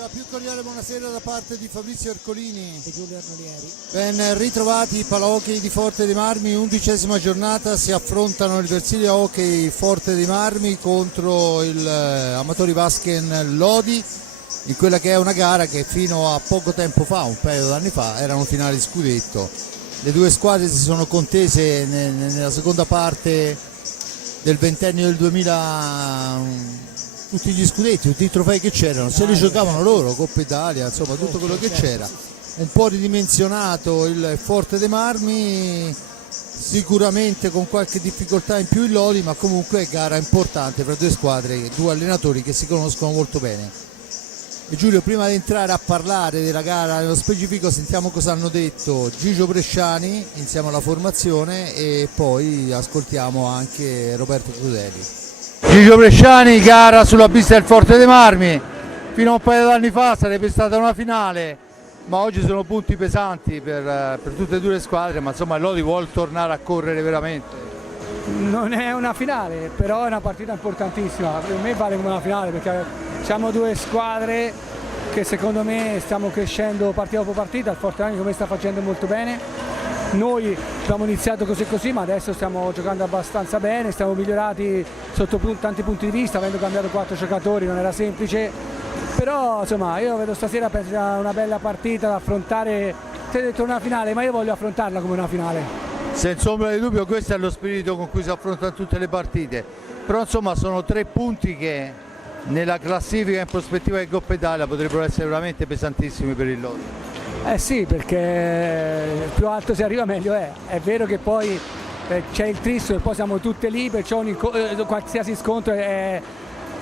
la più cordiale buonasera da parte di Fabrizio Ercolini e Giulio Arnolieri. Ben ritrovati, Palahockey di Forte dei Marmi, 11ª giornata, si affrontano il Versilia Hockey Forte dei Marmi contro il Amatori Vasken Lodi in quella che è una gara che fino a poco tempo fa, un paio d'anni fa, erano finali scudetto. Le due squadre si sono contese nella seconda parte del ventennio del 2000 tutti gli scudetti, tutti i trofei che c'erano, se li giocavano loro, Coppa Italia, insomma tutto quello che c'era. Un po' ridimensionato il Forte dei Marmi, sicuramente con qualche difficoltà in più il Lodi, ma comunque è gara importante per due squadre, due allenatori che si conoscono molto bene. E Giulio, prima di entrare a parlare della gara nello specifico, sentiamo cosa hanno detto Gigio Bresciani insieme alla formazione e poi ascoltiamo anche Roberto Crudeli. Gigio Bresciani, gara sulla pista del Forte dei Marmi, fino a un paio d'anni fa sarebbe stata una finale, ma oggi sono punti pesanti per tutte e due le squadre, ma insomma il Lodi vuole tornare a correre veramente. Non è una finale, però è una partita importantissima, per me vale come una finale perché siamo due squadre che secondo me stiamo crescendo partita dopo partita, il Forte dei Marmi come sta facendo molto bene. Noi abbiamo iniziato così, ma adesso stiamo giocando abbastanza bene, stiamo migliorati sotto tanti punti di vista, avendo cambiato 4 giocatori non era semplice, però insomma io vedo stasera per una bella partita da affrontare, ti ho detto una finale, ma io voglio affrontarla come una finale. Senza ombra di dubbio questo è lo spirito con cui si affrontano tutte le partite, però insomma sono 3 punti che nella classifica in prospettiva di Coppa Italia potrebbero essere veramente pesantissimi per il Lodi. Eh sì, perché più alto si arriva meglio è. È vero che poi c'è il tristo e poi siamo tutte lì, perciò qualsiasi scontro è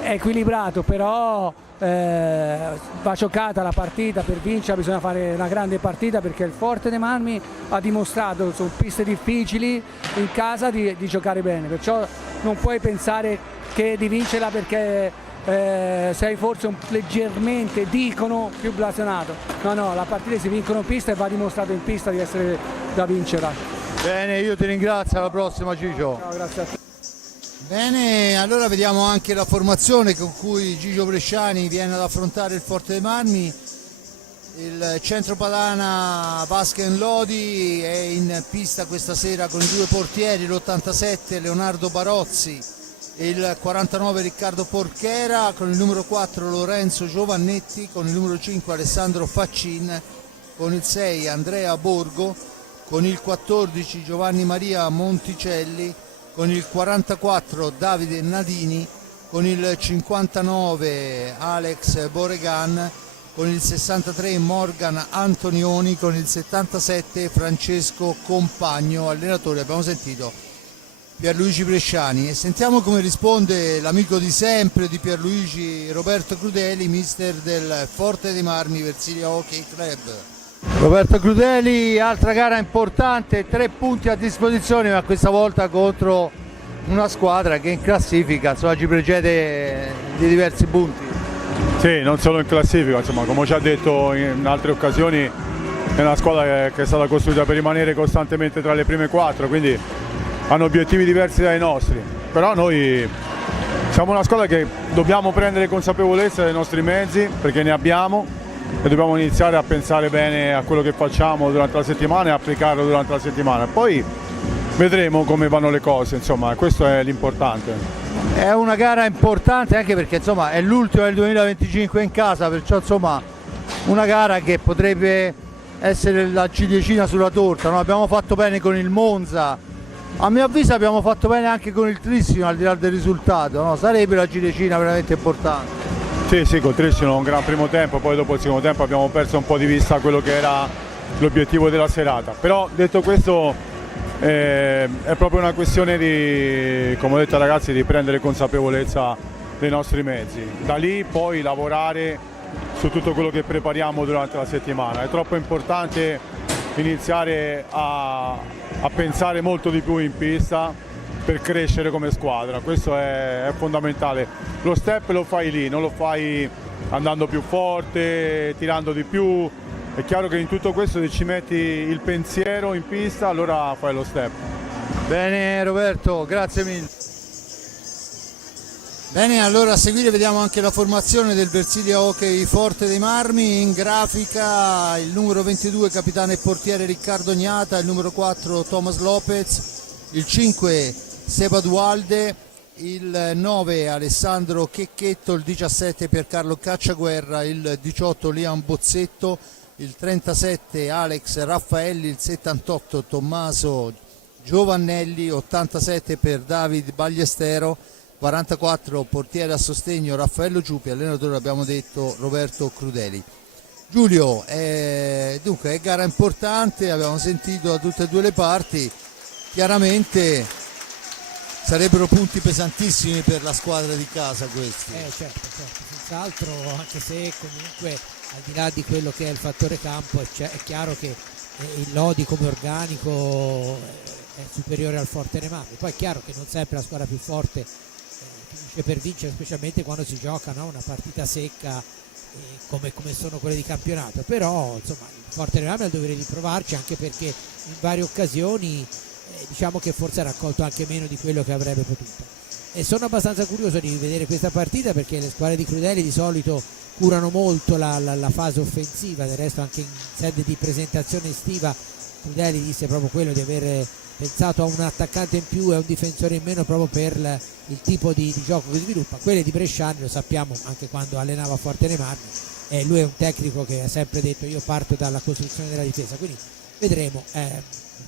equilibrato, però va giocata la partita, per vincere bisogna fare una grande partita perché il Forte dei Marmi ha dimostrato su piste difficili in casa di giocare bene, perciò non puoi pensare che di vincerla perché sei forse leggermente, dicono, più blasonato. No, la partita si vincono in pista e va dimostrato in pista di essere da vincerla. Bene, io ti ringrazio, alla prossima Gigio. Ciao, grazie a te. Bene, allora vediamo anche la formazione con cui Gigio Bresciani viene ad affrontare il Forte dei Marmi. Il centro padana Vasken Lodi è in pista questa sera con i due portieri, l'87 Leonardo Barozzi e il 49 Riccardo Porchera, con il numero 4 Lorenzo Giovannetti, con il numero 5 Alessandro Faccin, con il 6 Andrea Borgo, con il 14 Giovanni Maria Monticelli, con il 44 Davide Nadini, con il 59 Alex Boregan, con il 63 Morgan Antonioni, con il 77 Francesco Compagno, allenatore abbiamo sentito Pierluigi Bresciani, e sentiamo come risponde l'amico di sempre di Pierluigi, Roberto Crudeli, mister del Forte dei Marmi Versilia Hockey Club. Roberto Crudeli, altra gara importante, 3 punti a disposizione, ma questa volta contro una squadra che in classifica insomma ci precede di diversi punti. Sì, non solo in classifica, insomma, come ho già detto in altre occasioni, è una squadra che è stata costruita per rimanere costantemente tra le prime 4, quindi hanno obiettivi diversi dai nostri, però noi siamo una squadra che dobbiamo prendere consapevolezza dei nostri mezzi perché ne abbiamo e dobbiamo iniziare a pensare bene a quello che facciamo durante la settimana e applicarlo durante la settimana. Poi vedremo come vanno le cose, insomma, questo è l'importante. È una gara importante anche perché insomma è l'ultima del 2025 in casa, perciò insomma una gara che potrebbe essere la ciliegina sulla torta, no? Abbiamo fatto bene con il Monza. A mio avviso abbiamo fatto bene anche con il Trissino al di là del risultato, no? Sarebbe la ciliegina veramente importante. Sì, col Trissino un gran primo tempo, poi dopo il secondo tempo abbiamo perso un po' di vista quello che era l'obiettivo della serata. Però detto questo è proprio una questione di, come ho detto ai ragazzi, di prendere consapevolezza dei nostri mezzi. Da lì poi lavorare su tutto quello che prepariamo durante la settimana. È troppo importante iniziare a pensare molto di più in pista per crescere come squadra, questo è fondamentale. Lo step lo fai lì, non lo fai andando più forte, tirando di più. È chiaro che in tutto questo se ci metti il pensiero in pista allora fai lo step. Bene Roberto, grazie mille. Bene, allora a seguire vediamo anche la formazione del Versilia Hockey Forte dei Marmi. In grafica il numero 22 capitano e portiere Riccardo Gnata, il numero 4 Thomas Lopez, il 5 Seba Dualde, il 9 Alessandro Checchetto, il 17 Piercarlo Cacciaguerra, il 18 Liam Bozzetto, il 37 Alex Raffaelli, il 78 Tommaso Giovannelli, 87 per David Bagliestero, 44 portiere a sostegno Raffaello Ciupi, allenatore abbiamo detto Roberto Crudeli. Giulio, dunque è gara importante, abbiamo sentito da tutte e due le parti, chiaramente sarebbero punti pesantissimi per la squadra di casa questi. Certo, senz'altro, anche se comunque al di là di quello che è il fattore campo è chiaro che il Lodi come organico è superiore al Forte dei Marmi. Poi è chiaro che non sempre la squadra più forte finisce per vincere, specialmente quando si gioca, no? Una partita secca come sono quelle di campionato, però insomma il Forte dei Marmi ha il dovere di provarci, anche perché in varie occasioni diciamo che forse ha raccolto anche meno di quello che avrebbe potuto, e sono abbastanza curioso di vedere questa partita, perché le squadre di Crudeli di solito curano molto la fase offensiva. Del resto anche in sede di presentazione estiva Crudeli disse proprio quello di aver pensato a un attaccante in più e a un difensore in meno proprio per il tipo di gioco che sviluppa. Quelle di Bresciani lo sappiamo anche quando allenava Forte dei Marmi, lui è un tecnico che ha sempre detto io parto dalla costruzione della difesa, quindi vedremo. Il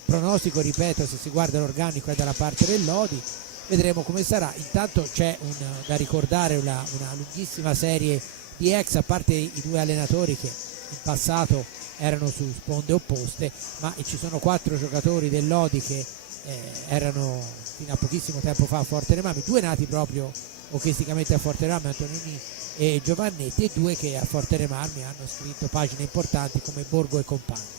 pronostico, ripeto, se si guarda l'organico è dalla parte del Lodi, vedremo come sarà. Intanto c'è da ricordare una lunghissima serie di ex, a parte i due allenatori che in passato erano su sponde opposte, ma ci sono 4 giocatori del Lodi che erano fino a pochissimo tempo fa a Forte dei Marmi, 2 nati proprio hockeyisticamente a Forte dei Marmi, Antonini e Giovannetti, e 2 che a Forte dei Marmi hanno scritto pagine importanti come Borgo e compagni.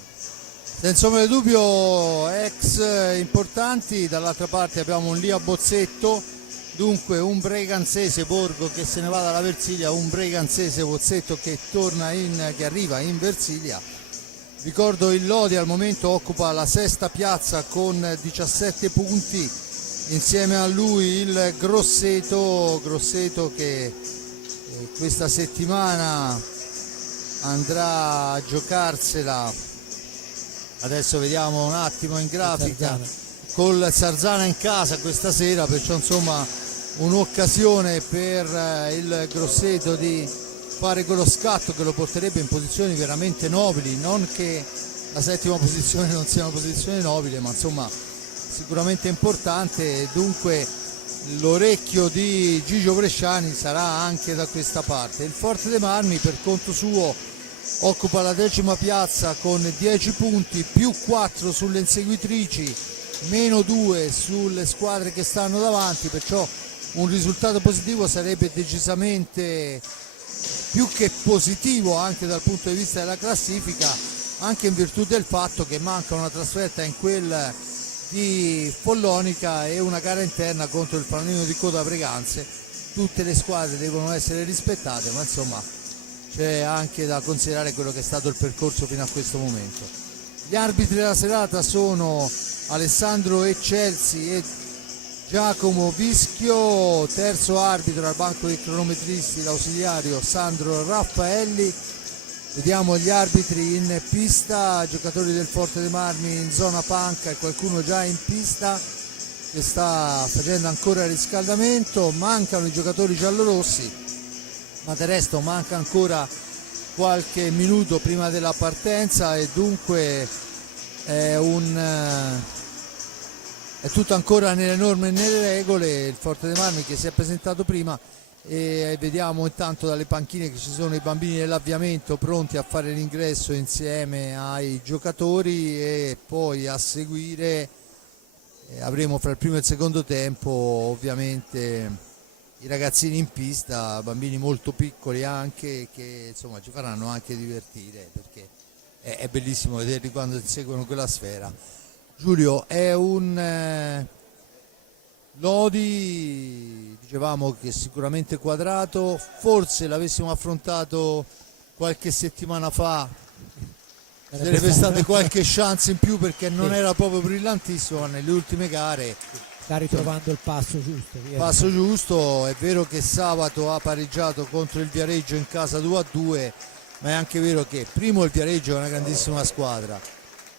Senza ombra di dubbio ex importanti. Dall'altra parte abbiamo un Lia Bozzetto, dunque un breganzese Borgo che se ne va dalla Versilia, un breganzese Bozzetto che arriva in Versilia. Ricordo il Lodi al momento occupa la 6ª piazza con 17 punti, insieme a lui il Grosseto che questa settimana andrà a giocarsela. Adesso vediamo un attimo in grafica col Sarzana in casa questa sera, perciò insomma un'occasione per il Grosseto di fare quello scatto che lo porterebbe in posizioni veramente nobili. Non che la 7ª posizione non sia una posizione nobile, ma insomma sicuramente importante. Dunque l'orecchio di Gigio Bresciani sarà anche da questa parte. Il Forte dei Marmi per conto suo occupa la 10ª piazza con 10 punti, più 4 sulle inseguitrici, meno 2 sulle squadre che stanno davanti, perciò un risultato positivo sarebbe decisamente più che positivo anche dal punto di vista della classifica, anche in virtù del fatto che manca una trasferta in quel di Follonica e una gara interna contro il Palanino di Coda Breganze. Tutte le squadre devono essere rispettate, ma insomma c'è anche da considerare quello che è stato il percorso fino a questo momento. Gli arbitri della serata sono Alessandro Eccelsi e Giacomo Vischio, terzo arbitro al banco dei cronometristi l'ausiliario Sandro Raffaelli. Vediamo gli arbitri in pista, giocatori del Forte dei Marmi in zona panca e qualcuno già in pista che sta facendo ancora il riscaldamento. Mancano i giocatori giallorossi, ma del resto manca ancora qualche minuto prima della partenza e dunque è tutto ancora nelle norme e nelle regole. Il Forte dei Marmi che si è presentato prima, e vediamo intanto dalle panchine che ci sono i bambini dell'avviamento pronti a fare l'ingresso insieme ai giocatori, e poi a seguire avremo fra il primo e il secondo tempo ovviamente i ragazzini in pista, bambini molto piccoli anche, che insomma ci faranno anche divertire, perché è bellissimo vederli quando seguono quella sfera. Giulio, è un Lodi, dicevamo che sicuramente quadrato, forse l'avessimo affrontato qualche settimana fa sarebbe stata qualche chance in più, perché non era proprio brillantissimo, ma nelle ultime gare sta ritrovando il passo giusto. Passo giusto, è vero che sabato ha pareggiato contro il Viareggio in casa 2-2, ma è anche vero che primo il Viareggio è una grandissima squadra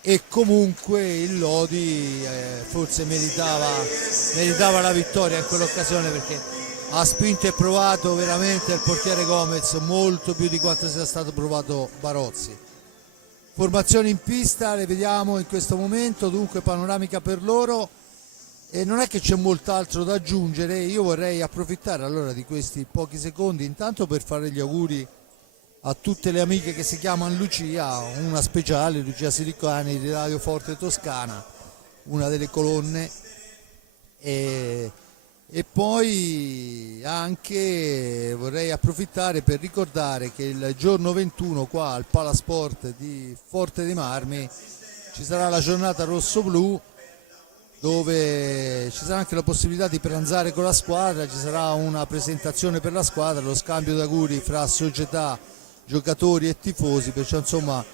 e comunque il Lodi forse meritava la vittoria in quell'occasione, perché ha spinto e provato veramente il portiere Gomez molto più di quanto sia stato provato Barozzi. Formazioni in pista le vediamo in questo momento, dunque panoramica per loro. E non è che c'è molt'altro da aggiungere, io vorrei approfittare allora di questi pochi secondi intanto per fare gli auguri a tutte le amiche che si chiamano Lucia, una speciale, Lucia Siricani di Radio Forte Toscana, una delle colonne, e poi anche vorrei approfittare per ricordare che il giorno 21 qua al Palasport di Forte dei Marmi ci sarà la giornata rosso-blu, dove ci sarà anche la possibilità di pranzare con la squadra, ci sarà una presentazione per la squadra, lo scambio d'auguri fra società, giocatori e tifosi, perciò insomma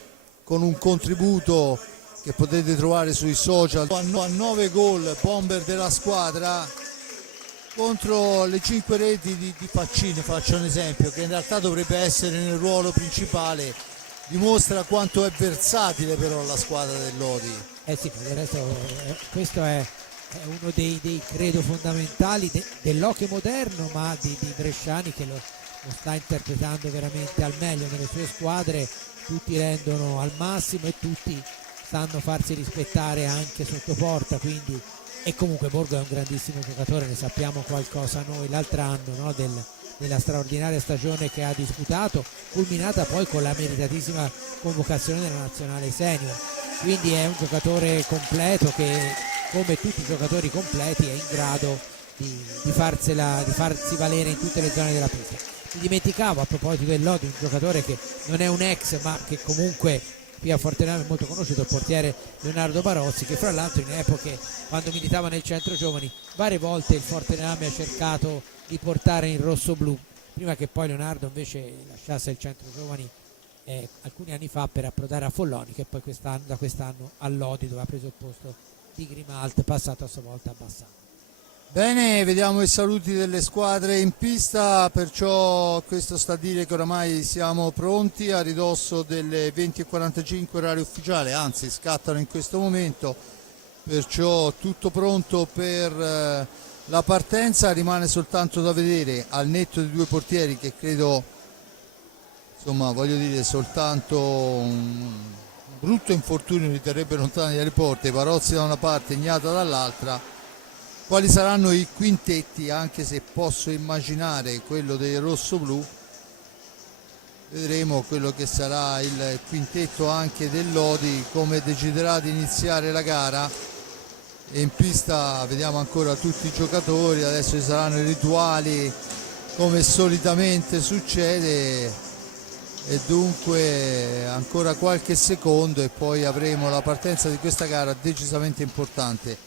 con un contributo che potete trovare sui social. A 9 gol bomber della squadra contro le 5 reti di Faccini, faccio un esempio, che in realtà dovrebbe essere nel ruolo principale, dimostra quanto è versatile però la squadra del Lodi. Sì, del resto, questo è uno dei credo fondamentali dell'hockey moderno, ma di Bresciani, che lo sta interpretando veramente al meglio nelle sue squadre. Tutti rendono al massimo e tutti sanno farsi rispettare anche sotto porta, quindi, e comunque Borgo è un grandissimo giocatore, ne sappiamo qualcosa noi l'altro anno, no? Della straordinaria stagione che ha disputato, culminata poi con la meritatissima convocazione della nazionale senior. Quindi è un giocatore completo che, come tutti i giocatori completi, è in grado di farsi valere in tutte le zone della pista. Mi dimenticavo, a proposito del Lodi, un giocatore che non è un ex, ma che comunque qui a Fortename è molto conosciuto, il portiere Leonardo Barozzi, che fra l'altro in epoche quando militava nel centro giovani varie volte il Fortename ha cercato di portare in rosso-blu, prima che poi Leonardo invece lasciasse il centro giovani alcuni anni fa per approdare a Follonica, e poi da quest'anno a Lodi, dove ha preso il posto di Grimalt, passato a sua volta a Bassano. Bene, vediamo i saluti delle squadre in pista, perciò questo sta a dire che oramai siamo pronti a ridosso delle 20:45 orario ufficiale, anzi scattano in questo momento, perciò tutto pronto per la partenza. Rimane soltanto da vedere, al netto di due portieri che credo, insomma voglio dire, soltanto un brutto infortunio li terrebbe lontani dalle porte, Barozzi da una parte, Ignata dall'altra, quali saranno i quintetti, anche se posso immaginare quello dei rossoblu. Vedremo quello che sarà il quintetto anche del Lodi, come deciderà di iniziare la gara. E in pista vediamo ancora tutti i giocatori, adesso ci saranno i rituali come solitamente succede, e dunque ancora qualche secondo e poi avremo la partenza di questa gara decisamente importante.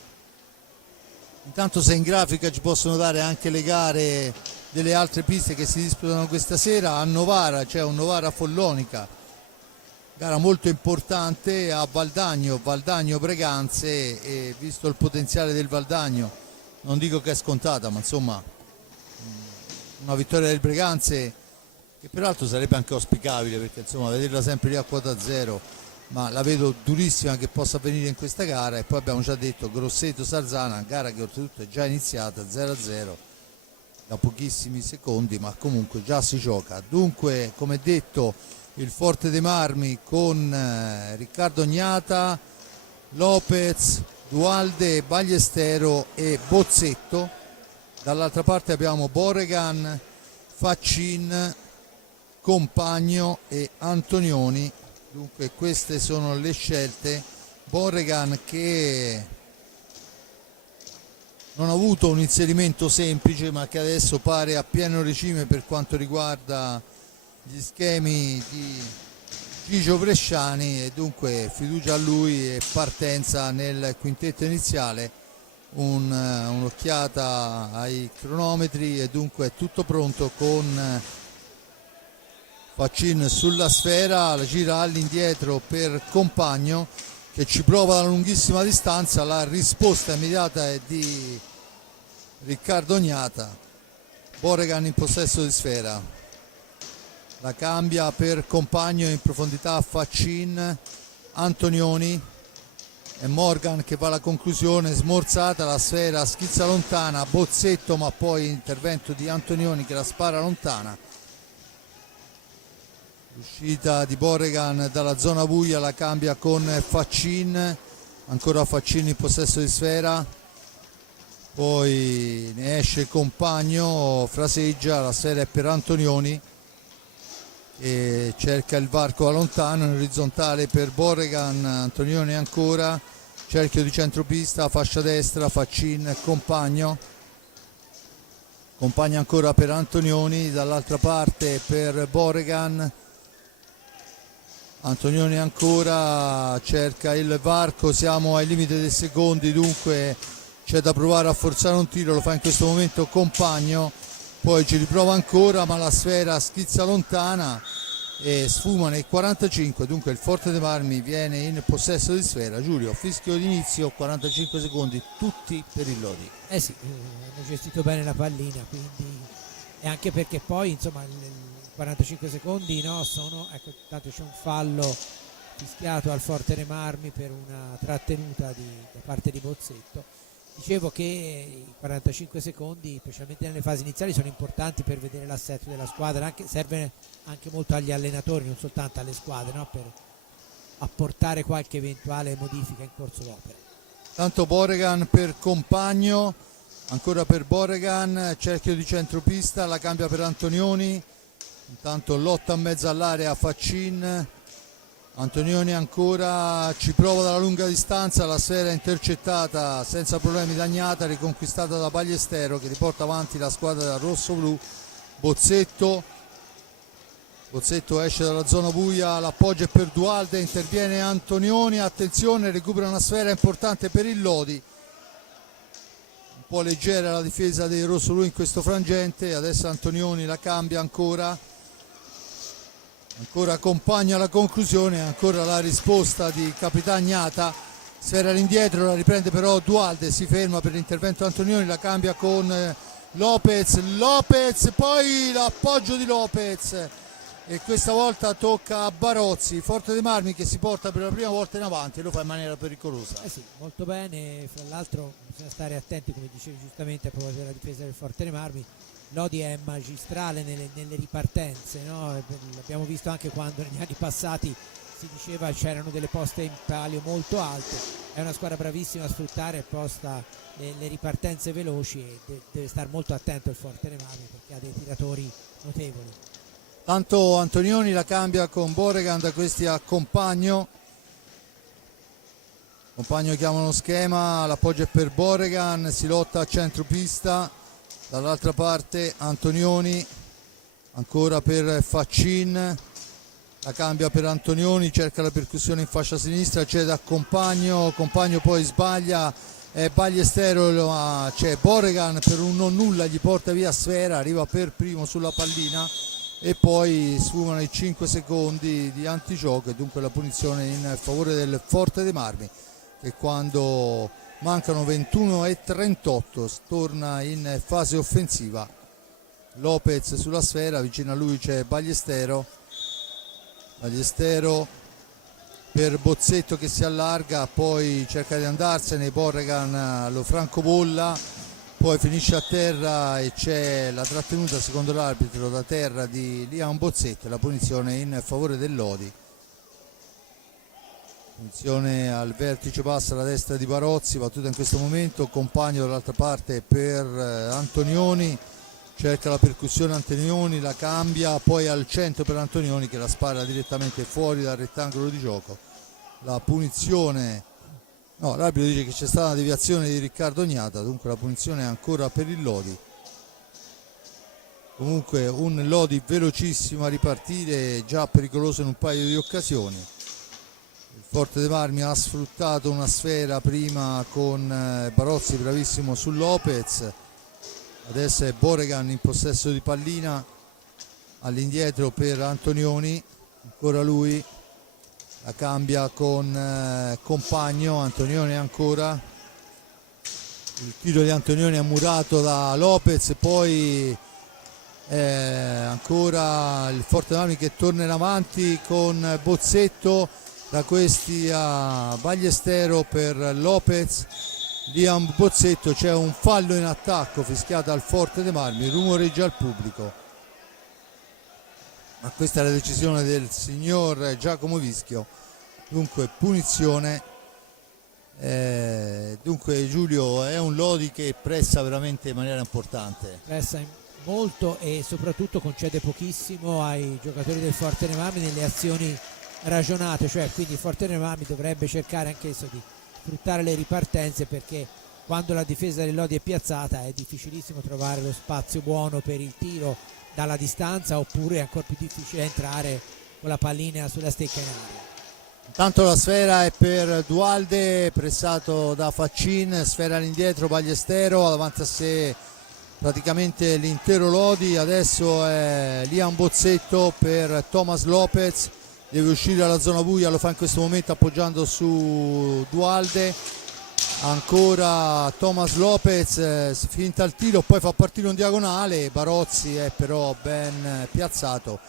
Intanto, se in grafica ci possono dare anche le gare delle altre piste che si disputano questa sera, a Novara c'è un Novara Follonica, gara molto importante, a Valdagno Breganze, e visto il potenziale del Valdagno non dico che è scontata, ma insomma una vittoria del Breganze, che peraltro sarebbe anche auspicabile, perché insomma vederla sempre lì a quota zero, ma la vedo durissima che possa avvenire in questa gara. E poi abbiamo già detto Grosseto Sarzana, gara che oltretutto è già iniziata 0-0 da pochissimi secondi, ma comunque già si gioca. Dunque, come detto, il Forte dei Marmi con Riccardo Gnata, Lopez, Dualde, Bagliestero e Bozzetto. Dall'altra parte abbiamo Borregan, Faccin, Compagno e Antonioni. Dunque queste sono le scelte. Borregan, che non ha avuto un inserimento semplice, ma che adesso pare a pieno regime per quanto riguarda gli schemi di Gigio Bresciani, e dunque fiducia a lui e partenza nel quintetto iniziale. Un'occhiata ai cronometri, e dunque è tutto pronto con Faccin sulla sfera, la gira all'indietro per Compagno che ci prova da lunghissima distanza. La risposta immediata è di Riccardo Gnata, Boregan in possesso di sfera, la cambia per Compagno in profondità, Faccin, Antonioni e Morgan che va alla conclusione, smorzata la sfera, schizza lontana, Bozzetto, ma poi intervento di Antonioni che la spara lontana. L'uscita di Boregan dalla zona buia, la cambia con Faccin, ancora Faccin in possesso di sfera, poi ne esce Compagno, fraseggia, la sfera è per Antonioni e cerca il varco da lontano, in orizzontale per Boregan, Antonioni ancora, cerchio di centropista, fascia destra, Faccin, Compagno ancora per Antonioni, dall'altra parte per Boregan, Antonioni ancora, cerca il varco, siamo ai limiti dei secondi, dunque c'è da provare a forzare un tiro, lo fa in questo momento Compagno, poi ci riprova ancora ma la sfera schizza lontana e sfuma nei 45, dunque il Forte dei Marmi viene in possesso di sfera. Giulio, fischio d'inizio, 45 secondi tutti per il Lodi. Sì, hanno gestito bene la pallina, quindi, e anche perché poi insomma 45 secondi no, sono, ecco, tanto c'è un fallo fischiato al Forte dei Marmi per una trattenuta da parte di Bozzetto. Dicevo che i 45 secondi, specialmente nelle fasi iniziali, sono importanti per vedere l'assetto della squadra, serve anche molto agli allenatori, non soltanto alle squadre, no? Per apportare qualche eventuale modifica in corso d'opera. Tanto Boregan per Compagno, ancora per Boregan, cerchio di centropista, la cambia per Antonioni, intanto lotta in mezzo all'area Faccin, Antonioni ancora, ci prova dalla lunga distanza, la sfera è intercettata senza problemi da Gnata, riconquistata da Ballestero che riporta avanti la squadra rosso-blu. Bozzetto esce dalla zona buia, l'appoggio è per Dualde, interviene Antonioni, attenzione, recupera una sfera importante per il Lodi, un po' leggera la difesa dei rosso-blu in questo frangente, adesso Antonioni la cambia ancora Compagno alla conclusione, ancora la risposta di Capitan Gnata, sfera all'indietro, la riprende però Dualde, si ferma per l'intervento Antonioni, la cambia con Lopez, poi l'appoggio di Lopez e questa volta tocca a Barozzi, Forte dei Marmi che si porta per la prima volta in avanti e lo fa in maniera pericolosa. Sì, molto bene, fra l'altro bisogna stare attenti, come dicevi giustamente, a proposito della difesa del Forte dei Marmi. Lodi è magistrale nelle ripartenze, no? L'abbiamo visto anche quando negli anni passati si diceva c'erano delle poste in palio molto alte, è una squadra bravissima a sfruttare le ripartenze veloci e deve stare molto attento il Forte dei Marmi perché ha dei tiratori notevoli. Tanto Antonioni la cambia con Boregan, da questi a Compagno chiama uno schema, l'appoggio è per Boregan, si lotta a centropista. Dall'altra parte Antonioni, ancora per Faccin, la cambia per Antonioni, cerca la percussione in fascia sinistra, cede a Compagno poi sbaglia, è Ballestero, c'è Boregan per un non nulla, gli porta via sfera, arriva per primo sulla pallina e poi sfumano i 5 secondi di antigioco e dunque la punizione in favore del Forte dei Marmi che quando mancano 21:38 torna in fase offensiva. Lopez sulla sfera, vicino a lui c'è Ballestero per Bozzetto che si allarga, poi cerca di andarsene, Boregan lo francobolla, poi finisce a terra e c'è la trattenuta secondo l'arbitro da terra di Liam Bozzetto, la punizione in favore del Lodi. Punizione al vertice basso alla destra di Barozzi, battuta in questo momento, Compagno dall'altra parte per Antonioni, cerca la percussione Antonioni, la cambia, poi al centro per Antonioni che la spara direttamente fuori dal rettangolo di gioco. La punizione, no, l'arbitro dice che c'è stata una deviazione di Riccardo Gnata, dunque la punizione è ancora per il Lodi. Comunque un Lodi velocissimo a ripartire, già pericoloso in un paio di occasioni. Il Forte dei Marmi ha sfruttato una sfera prima con Barozzi bravissimo su Lopez, adesso è Boregan in possesso di pallina, all'indietro per Antonioni, ancora lui, la cambia con Compagno, Antonioni ancora, il tiro di Antonioni è murato da Lopez, poi ancora il Forte Marmi che torna in avanti con Bozzetto, da questi a Ballestero per Lopez. Liam Bozzetto, c'è un fallo in attacco fischiato al Forte dei Marmi, rumoreggia al pubblico, ma questa è la decisione del signor Giacomo Vischio, dunque punizione. Dunque Giulio, è un Lodi che pressa veramente in maniera importante, Pressa molto e soprattutto concede pochissimo ai giocatori del Forte dei Marmi nelle azioni ragionate, cioè quindi il Forte dei Marmi dovrebbe cercare anch'esso di sfruttare le ripartenze, perché quando la difesa del Lodi è piazzata è difficilissimo trovare lo spazio buono per il tiro dalla distanza, oppure è ancora più difficile entrare con la pallina sulla stecca in aria. intanto la sfera è per Dualde, pressato da Faccin, sfera all'indietro Ballestero, davanti a sé praticamente l'intero Lodi. Adesso è Liam Bozzetto per Thomas Lopez, deve uscire dalla zona buia, lo fa in questo momento appoggiando su Dualde. Ancora Thomas Lopez, finta il tiro, poi fa partire un diagonale, Barozzi è però ben piazzato.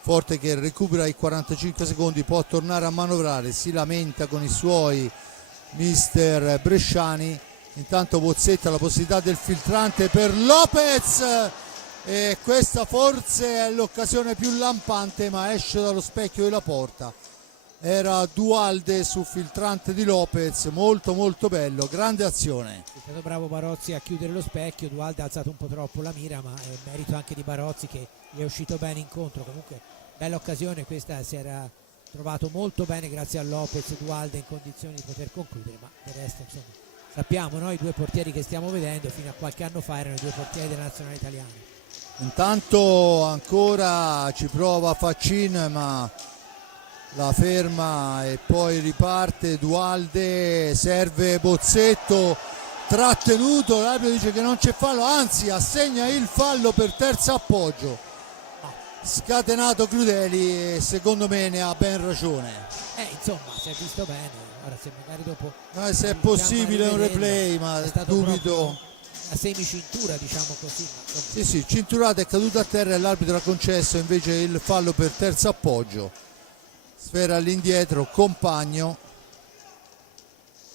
Forte che recupera i 45 secondi, può tornare a manovrare, si lamenta con i suoi mister Bresciani. Intanto Bozzetto ha la possibilità del filtrante per Lopez, e questa forse è l'occasione più lampante, ma esce dallo specchio della porta. Era Dualde su filtrante di Lopez, molto molto bello, grande azione. È stato bravo Barozzi a chiudere lo specchio, Dualde ha alzato un po' troppo la mira, ma è merito anche di Barozzi che gli è uscito bene incontro. Comunque bella occasione, questa si era trovato molto bene grazie a Lopez, Dualde in condizioni di poter concludere, ma del resto insomma sappiamo, noi i due portieri che stiamo vedendo fino a qualche anno fa erano i due portieri della nazionale italiana. Intanto ancora ci prova Faccin, ma la ferma e poi riparte Dualde, serve Bozzetto, trattenuto, l'arbitro dice che non c'è fallo, anzi assegna il fallo per terzo appoggio. Scatenato Crudeli e secondo me ne ha ben ragione. Insomma, si è visto bene, ora se magari dopo Se è possibile un replay, ma dubito. a semicintura, diciamo così. Sì, cinturata, è caduta a terra e l'arbitro ha concesso invece il fallo per terzo appoggio. Sfera all'indietro, Compagno,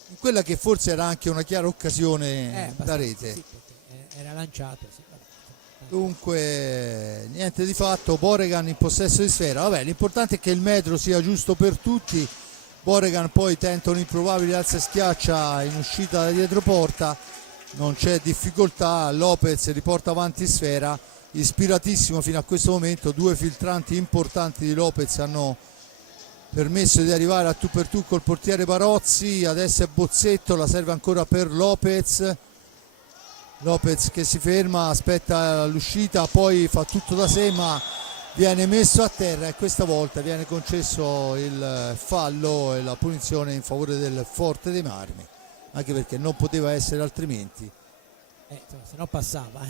in quella che forse era anche una chiara occasione da rete. Sì, perché era lanciato, sì. Dunque niente di fatto, Boregan in possesso di sfera. Vabbè, l'importante è che il metro sia giusto per tutti. Boregan poi tenta un improbabile alza e schiaccia in uscita da dietro porta, non c'è difficoltà, Lopez riporta avanti sfera, ispiratissimo fino a questo momento. Due filtranti importanti di Lopez hanno permesso di arrivare a tu per tu col portiere Barozzi. Adesso è Bozzetto, la serve ancora per Lopez che si ferma, aspetta l'uscita, poi fa tutto da sé ma viene messo a terra e questa volta viene concesso il fallo e la punizione in favore del Forte dei Marmi, anche perché non poteva essere altrimenti. Se no passava.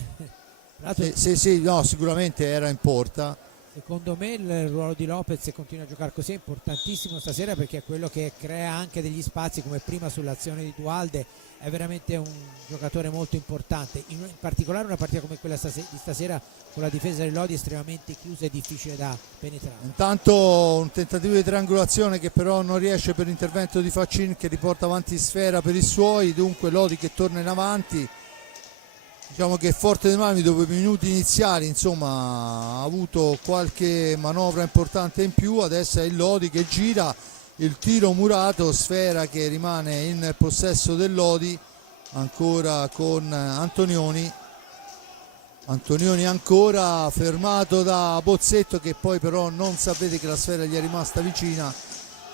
Sì, no, sicuramente era in porta. Secondo me il ruolo di Lopez, se continua a giocare così, è importantissimo stasera, perché è quello che crea anche degli spazi, come prima sull'azione di Dualde. È veramente un giocatore molto importante, in particolare una partita come quella di stasera con la difesa del Lodi estremamente chiusa e difficile da penetrare. Intanto un tentativo di triangolazione che però non riesce per l'intervento di Faccin, che riporta avanti sfera per i suoi. Dunque Lodi che torna in avanti. Diciamo che Forte dei Marmi dopo i minuti iniziali insomma ha avuto qualche manovra importante in più. Adesso è il Lodi che gira, il tiro murato, sfera che rimane in possesso del Lodi, ancora con Antonioni ancora fermato da Bozzetto, che poi però non sapete che la sfera gli è rimasta vicina,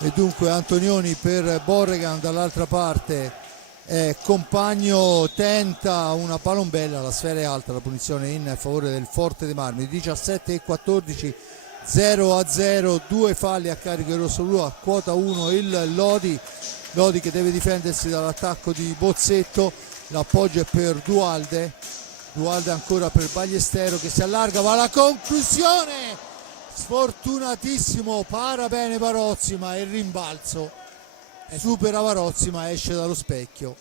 e dunque Antonioni per Borregan. Dall'altra parte Compagno tenta una palombella, la sfera è alta, la punizione in favore del Forte dei Marmi. 17-14, 0-0, due falli a carico del rossoblu, a quota 1 il Lodi che deve difendersi dall'attacco di Bozzetto. L'appoggio è per Dualde ancora per Ballestero che si allarga, va alla conclusione, sfortunatissimo, para bene Barozzi ma il rimbalzo supera Barozzi ma esce dallo specchio.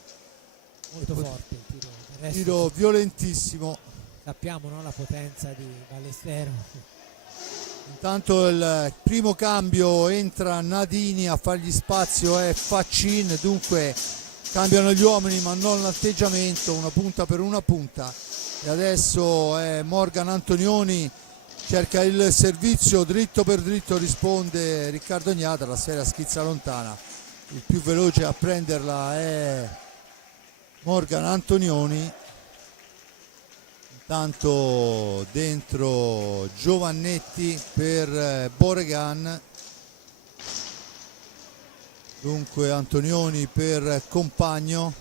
molto forte il tiro. Del resto Tiro violentissimo. sappiamo, no, la potenza di Ballestero. Intanto il primo cambio entra Nadini, a fargli spazio è Faccin, dunque cambiano gli uomini ma non l'atteggiamento, una punta per una punta. E adesso è Morgan Antonioni, cerca il servizio dritto per dritto, risponde Riccardo Gnata, la sfera schizza lontana. Il più veloce a prenderla è Morgan Antonioni. Intanto dentro Giovannetti per Boregan, dunque Antonioni per Compagno,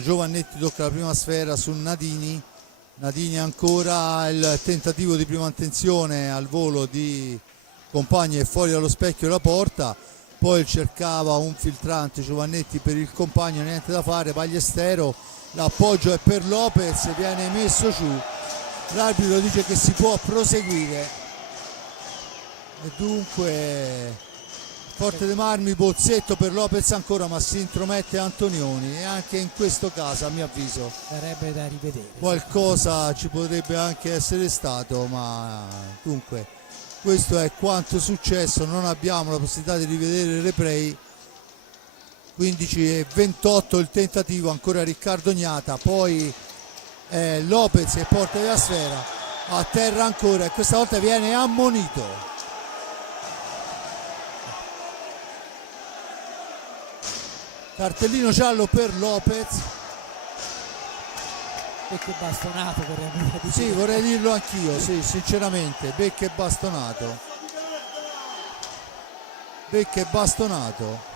Giovannetti tocca la prima sfera su Nadini, ancora il tentativo di prima attenzione al volo di Compagno e fuori dallo specchio della porta, poi cercava un filtrante Giovannetti per il Compagno, niente da fare, Ballestero, l'appoggio è per Lopez, viene messo giù, l'arbitro dice che si può proseguire e dunque Forte dei Marmi, Bozzetto per Lopez ancora, ma si intromette Antonioni e anche in questo caso a mio avviso Sarebbe da rivedere. qualcosa ci potrebbe anche essere stato, ma dunque questo è quanto è successo, non abbiamo la possibilità di rivedere il replay. 15:28 il tentativo, ancora Riccardo Gnata, poi Lopez che porta via la sfera, a terra ancora e questa volta viene ammonito. Cartellino giallo per Lopez. Becco bastonato, vorremmo dire. Sì, vorrei dirlo anch'io, sì, sinceramente, becco e bastonato.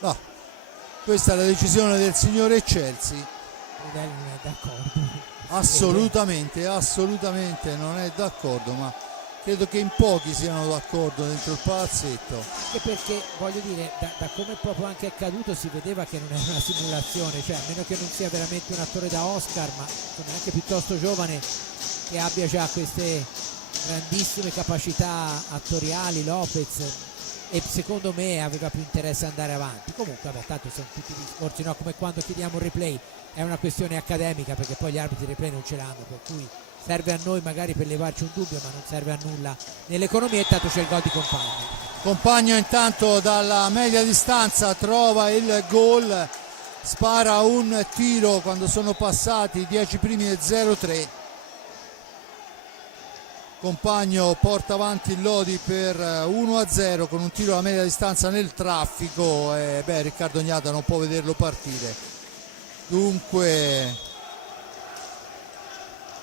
Ah, questa è la decisione del signore Chelsea. Rudelli non è d'accordo. Assolutamente non è d'accordo, ma credo che in pochi siano d'accordo dentro il palazzetto. Anche perché, voglio dire, da come proprio anche è caduto si vedeva che non è una simulazione, cioè a meno che non sia veramente un attore da Oscar, ma insomma, anche piuttosto giovane, che abbia già queste grandissime capacità attoriali, Lopez, e secondo me aveva più interesse ad andare avanti. Comunque vabbè, tanto sono tutti discorsi, no? Come quando chiediamo un replay, è una questione accademica, perché poi gli arbitri replay non ce l'hanno, per cui serve a noi magari per levarci un dubbio, ma non serve a nulla nell'economia. Intanto c'è il gol di Compagno intanto dalla media distanza trova il gol, spara un tiro quando sono passati 10 primi e 0-3. Compagno porta avanti il Lodi per 1-0 con un tiro alla media distanza nel traffico e Riccardo Gnata non può vederlo partire, dunque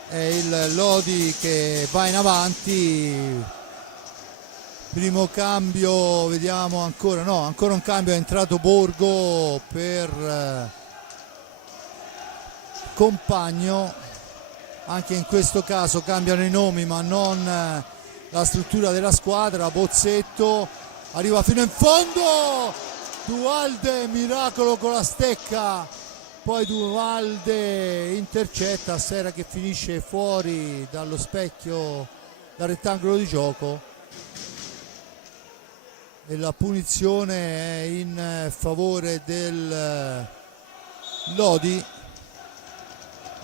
è il Lodi che va in avanti. Primo cambio, vediamo ancora un cambio, è entrato Borgo per Compagno. Anche in questo caso cambiano i nomi ma non la struttura della squadra. Bozzetto arriva fino in fondo, Duvalde, miracolo con la stecca, poi Duvalde intercetta, Sera che finisce fuori dallo specchio, dal rettangolo di gioco, e la punizione è in favore del Lodi.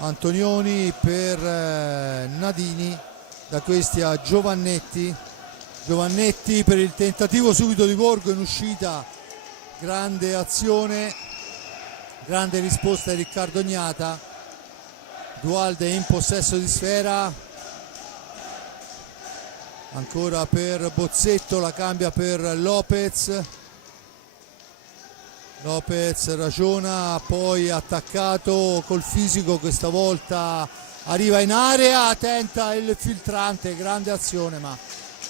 Antonioni per Nadini, da questi a Giovannetti per il tentativo subito di Borgo in uscita, grande azione, grande risposta di Riccardo Gnata. Dualde in possesso di sfera, ancora per Bozzetto, la cambia per Lopez ragiona, poi attaccato col fisico, questa volta arriva in area, tenta il filtrante, grande azione, ma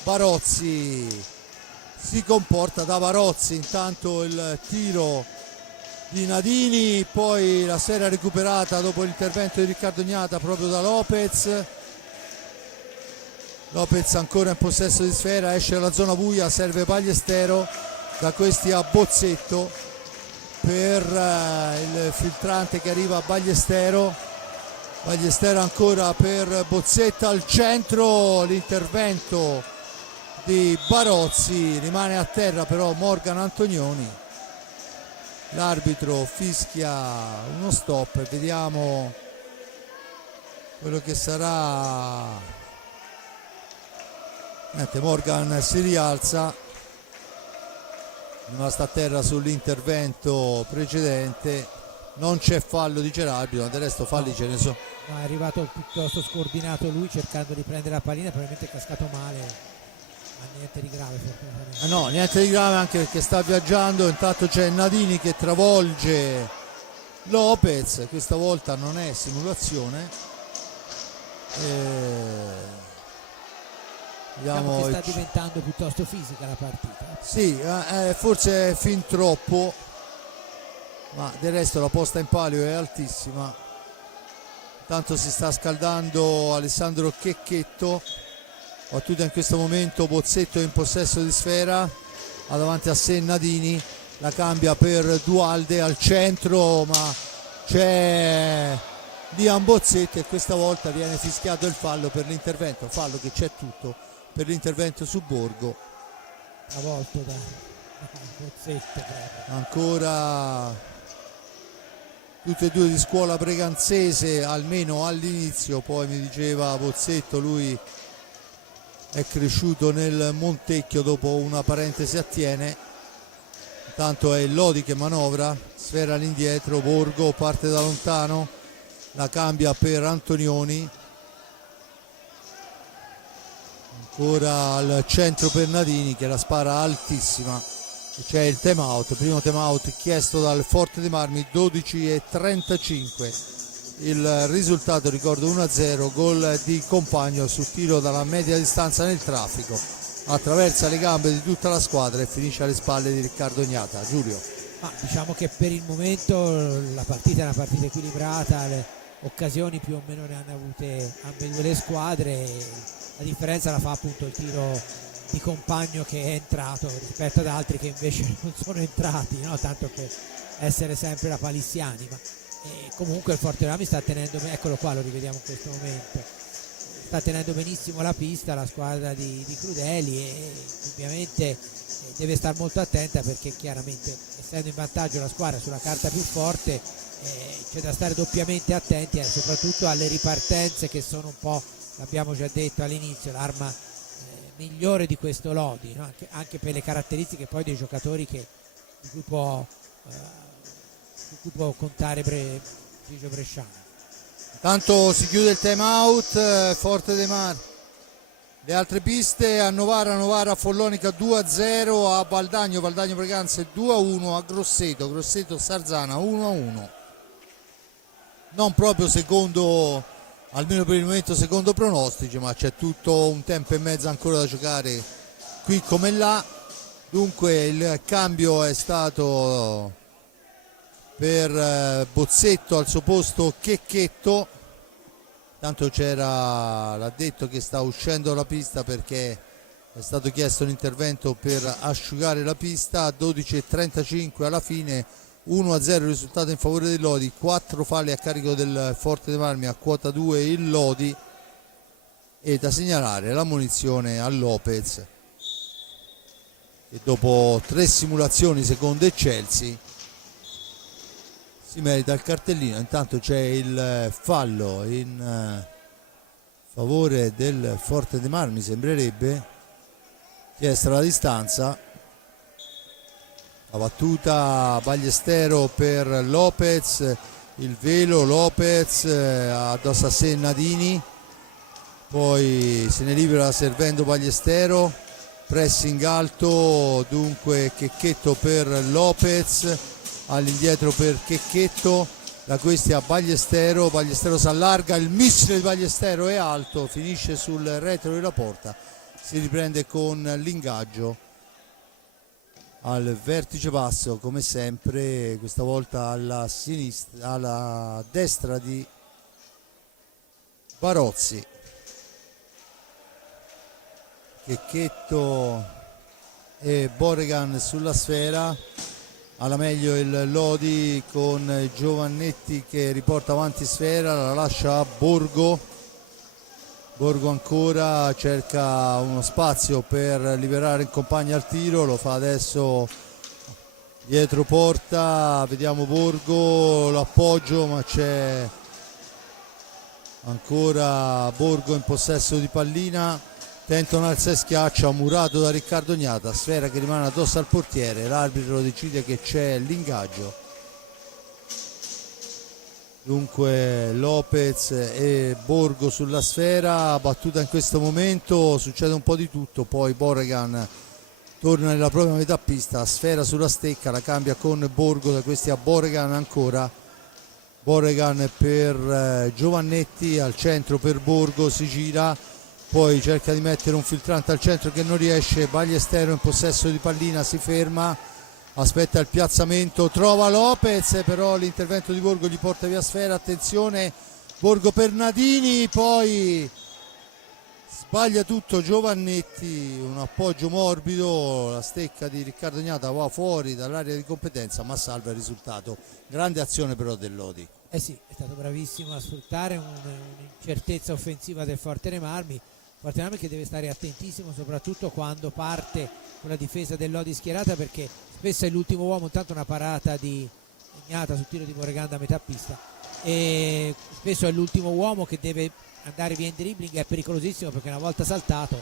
Barozzi si comporta da Barozzi. Intanto il tiro di Nadini, poi la sfera recuperata dopo l'intervento di Riccardo Gnata proprio da Lopez ancora in possesso di sfera, esce dalla zona buia, serve Ballestero, da questi a Bozzetto per il filtrante che arriva a Ballestero ancora per Bozzetto al centro, l'intervento di Barozzi, rimane a terra però Morgan Antonioni. l'arbitro fischia uno stop e vediamo quello che sarà. Niente, Morgan si rialza, rimasta a terra sull'intervento precedente, non c'è fallo dice l'arbitro, ma del resto falli ce ne sono. No, è arrivato piuttosto scordinato lui cercando di prendere la pallina, probabilmente è cascato male, ma niente di grave fortunatamente. No, niente di grave, anche perché sta viaggiando. Intanto c'è Nadini che travolge Lopez, questa volta non è simulazione. Diciamo Vediamo che sta diventando piuttosto fisica la partita. Sì, forse fin troppo, ma del resto la posta in palio è altissima. Intanto si sta scaldando Alessandro Checchetto, battuta in questo momento, Bozzetto in possesso di sfera, ha davanti a sé Nadini, la cambia per Dualde al centro, ma c'è Liam Bozzetto e questa volta viene fischiato il fallo per l'intervento, fallo che c'è tutto per l'intervento su Borgo. Travolto da Bozzetto proprio. Ancora tutte e due di scuola breganzese, almeno all'inizio, poi mi diceva Bozzetto, lui è cresciuto nel Montecchio, dopo una parentesi a Tiene. Intanto è Lodi che manovra, sfera all'indietro, Borgo parte da lontano, la cambia per Antonioni, ancora al centro per Nadini che la spara altissima. C'è il time out, primo time out chiesto dal Forte dei Marmi, 12:35 il risultato, ricordo 1-0, gol di Compagno su tiro dalla media distanza nel traffico, attraversa le gambe di tutta la squadra e finisce alle spalle di Riccardo Gnata. Giulio. Ma diciamo che per il momento la partita è una partita equilibrata, le occasioni più o meno ne hanno avute ambedue le squadre, la differenza la fa appunto il tiro di Compagno che è entrato rispetto ad altri che invece non sono entrati, no? Tanto per essere sempre la palissiani, ma comunque il Forte Rami sta tenendo, eccolo qua, lo rivediamo in questo momento, sta tenendo benissimo la pista la squadra di Crudeli e ovviamente deve stare molto attenta, perché chiaramente essendo in vantaggio la squadra sulla carta più forte c'è da stare doppiamente attenti soprattutto alle ripartenze, che sono un po', l'abbiamo già detto all'inizio, l'arma migliore di questo Lodi, no? Anche per le caratteristiche poi dei giocatori su cui può contare Gigio Bresciano. Tanto si chiude il time out, Forte dei Marmi. Le altre piste a Novara Follonica 2-0, a Valdagno Breganze 2-1, a Grosseto Sarzana 1-1. Non proprio secondo, almeno per il momento secondo pronostici, ma c'è tutto un tempo e mezzo ancora da giocare qui come là. Dunque il cambio è stato per Bozzetto, al suo posto Checchetto. Tanto l'ha detto che sta uscendo la pista perché è stato chiesto un intervento per asciugare la pista. 12:35 alla fine, 1-0 il risultato in favore del Lodi, 4 falli a carico del Forte dei Marmi, a quota 2 il Lodi, e da segnalare la munizione a Lopez che dopo 3 simulazioni secondo Eccelsi si merita il cartellino. Intanto c'è il fallo in favore del Forte dei Marmi, sembrerebbe, chiesta la distanza, la battuta Ballestero per Lopez, il velo Lopez, addosso a sé Nadini, poi se ne libera servendo Ballestero, pressing alto, dunque Checchetto per Lopez, all'indietro per Checchetto, da questi a Ballestero si allarga, il missile di Ballestero è alto, finisce sul retro della porta, si riprende con l'ingaggio al vertice basso come sempre, questa volta alla sinistra, alla destra di Barozzi. Checchetto e Borregan sulla sfera, alla meglio il Lodi con Giovannetti che riporta avanti sfera, la lascia a Borgo ancora, cerca uno spazio per liberare il compagno al tiro, lo fa adesso dietro porta, vediamo Borgo, l'appoggio, ma c'è ancora Borgo in possesso di pallina, tenta un alza e schiaccia, murato da Riccardo Gnata, sfera che rimane addosso al portiere, l'arbitro decide che c'è l'ingaggio. Dunque Lopez e Borgo sulla sfera, battuta in questo momento, succede un po' di tutto, poi Borregan torna nella propria metà pista, sfera sulla stecca, la cambia con Borgo, da questi a Borregan ancora, Borregan per Giovannetti, al centro per Borgo, si gira, poi cerca di mettere un filtrante al centro che non riesce, Ballestero in possesso di pallina, si ferma, aspetta il piazzamento, trova Lopez, però l'intervento di Borgo gli porta via sfera, attenzione Borgo per Nadini, poi sbaglia tutto Giovannetti, un appoggio morbido, la stecca di Riccardo Gnata va fuori dall'area di competenza ma salva il risultato. Grande azione però del Lodi. Eh sì, è stato bravissimo a sfruttare un'incertezza offensiva del Forte Marmi che deve stare attentissimo soprattutto quando parte con la difesa del Lodi schierata, perché spesso è l'ultimo uomo, intanto una parata di Gnata sul tiro di Borregan da metà pista e spesso è l'ultimo uomo che deve andare via in dribbling, è pericolosissimo perché una volta saltato.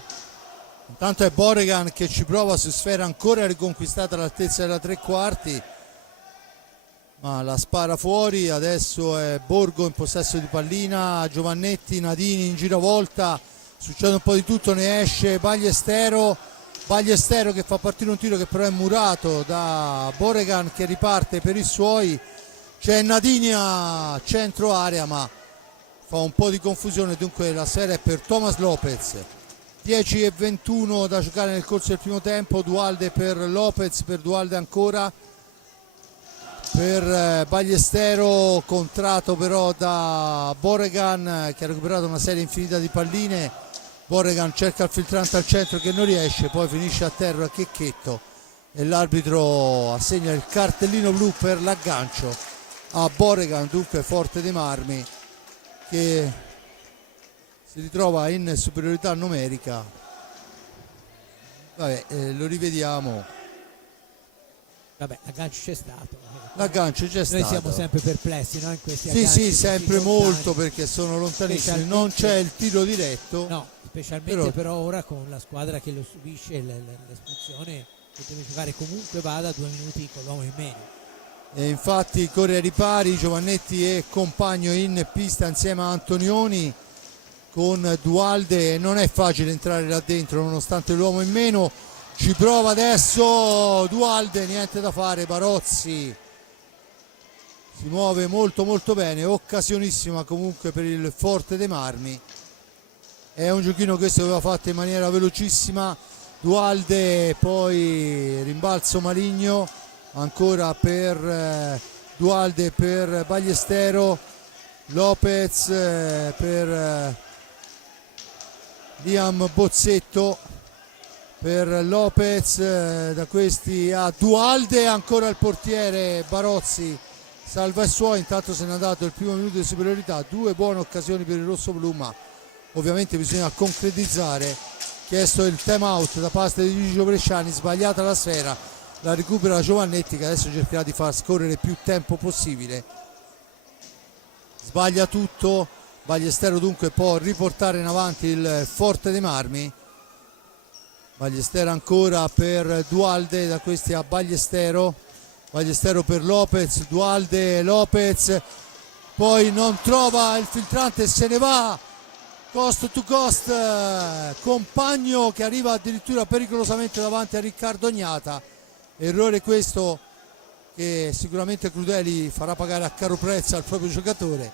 Intanto è Borregan che ci prova su sfera ancora riconquistata all'altezza della tre quarti, ma la spara fuori. Adesso è Borgo in possesso di pallina, Giovannetti, Nadini in giravolta, succede un po' di tutto, ne esce Ballestero che fa partire un tiro che però è murato da Borregan che riparte per i suoi, c'è Nadini a centro area ma fa un po' di confusione, dunque la sfera è per Thomas Lopez. 10:21 da giocare nel corso del primo tempo, Dualde per Lopez, per Dualde ancora, per Ballestero, contratto però da Borregan che ha recuperato una serie infinita di palline. Borregan cerca il filtrante al centro che non riesce, poi finisce a terra a Checchetto e l'arbitro assegna il cartellino blu per l'aggancio a Borregan, dunque Forte dei Marmi che si ritrova in superiorità numerica. Vabbè, lo rivediamo. Vabbè, l'aggancio c'è stato. L'aggancio c'è stato. Noi siamo sempre perplessi, no? In questi Sì, agganci sì, sempre così molto lontani. perché sono lontanissimi. Specialmente- Non c'è il tiro diretto. No, specialmente però ora con la squadra che lo subisce l'espulsione, che deve giocare comunque vada 2 minuti con l'uomo in meno. E infatti corre ai ripari Giovannetti e compagno in pista insieme a Antonioni con Dualde. Non è facile entrare là dentro nonostante l'uomo in meno, ci prova adesso Dualde, niente da fare, Barozzi si muove molto molto bene, occasionissima comunque per il Forte dei Marmi. È un giochino questo che aveva fatto in maniera velocissima Dualde, poi rimbalzo maligno ancora per Dualde, per Ballestero, Lopez per Liam Bozzetto, per Lopez, da questi a Dualde, ancora il portiere Barozzi salva i suoi. Intanto se n'è dato il primo minuto di superiorità, 2 buone occasioni per il rossoblu ma ovviamente bisogna concretizzare. Chiesto il time out da parte di Gigio Bresciani, sbagliata la sfera, la recupera Giovannetti che adesso cercherà di far scorrere più tempo possibile. Sbaglia tutto Ballestero, dunque può riportare in avanti il Forte dei Marmi. Ballestero ancora per Dualde, da questi a Ballestero, Ballestero per Lopez, Dualde, Lopez, poi non trova il filtrante e se ne va cost to cost, compagno che arriva addirittura pericolosamente davanti a Riccardo Gnata. Errore questo che sicuramente Crudeli farà pagare a caro prezzo al proprio giocatore,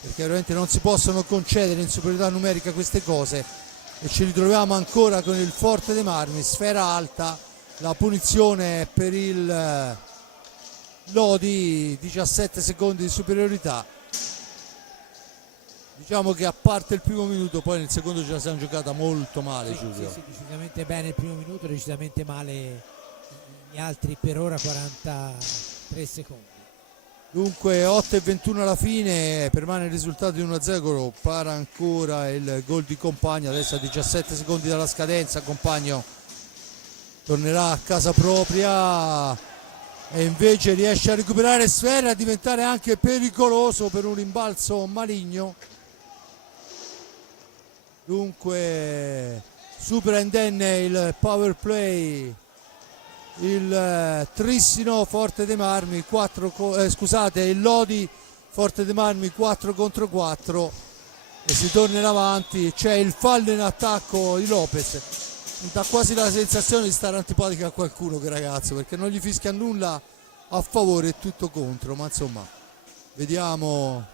perché veramente non si possono concedere in superiorità numerica queste cose. E ci ritroviamo ancora con il Forte dei Marmi, sfera alta, la punizione per il Lodi, 17 secondi di superiorità. Diciamo che a parte il primo minuto, poi nel secondo ce la siamo giocata molto male, Giulio. Sì, decisamente bene il primo minuto, decisamente male gli altri per ora 43 secondi. Dunque 8:21 alla fine, permane il risultato di 1-0, para ancora il gol di Compagno, adesso a 17 secondi dalla scadenza, Compagno tornerà a casa propria, e invece riesce a recuperare sfera e a diventare anche pericoloso per un rimbalzo maligno. Dunque supera indenne il power play il Trissino Forte dei Marmi, il Lodi Forte dei Marmi 4 contro 4 e si torna in avanti. C'è il fallo in attacco di Lopez, mi dà quasi la sensazione di stare antipatico a qualcuno che ragazzo, perché non gli fischia nulla a favore, è tutto contro, ma insomma vediamo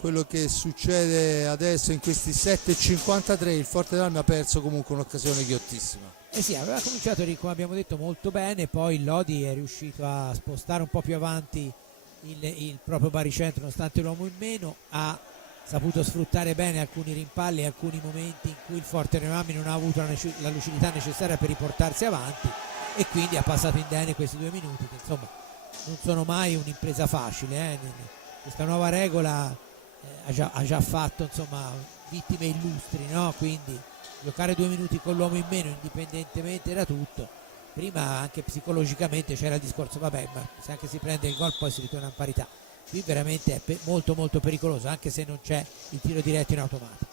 quello che succede adesso in questi 7:53. Il Forte dei Marmi ha perso comunque un'occasione ghiottissima. Eh sì, aveva cominciato, come abbiamo detto, molto bene, poi il Lodi è riuscito a spostare un po' più avanti il proprio baricentro nonostante l'uomo in meno, ha saputo sfruttare bene alcuni rimpalli e alcuni momenti in cui il Forte dei Marmi non ha avuto la lucidità necessaria per riportarsi avanti e quindi ha passato indenne questi 2 minuti che insomma non sono mai un'impresa facile. Questa nuova regola ha già fatto insomma vittime illustri, no? Quindi giocare 2 minuti con l'uomo in meno indipendentemente da tutto, prima anche psicologicamente c'era il discorso vabbè, ma se anche si prende il gol poi si ritorna in parità. Qui veramente è molto molto pericoloso, anche se non c'è il tiro diretto in automatico.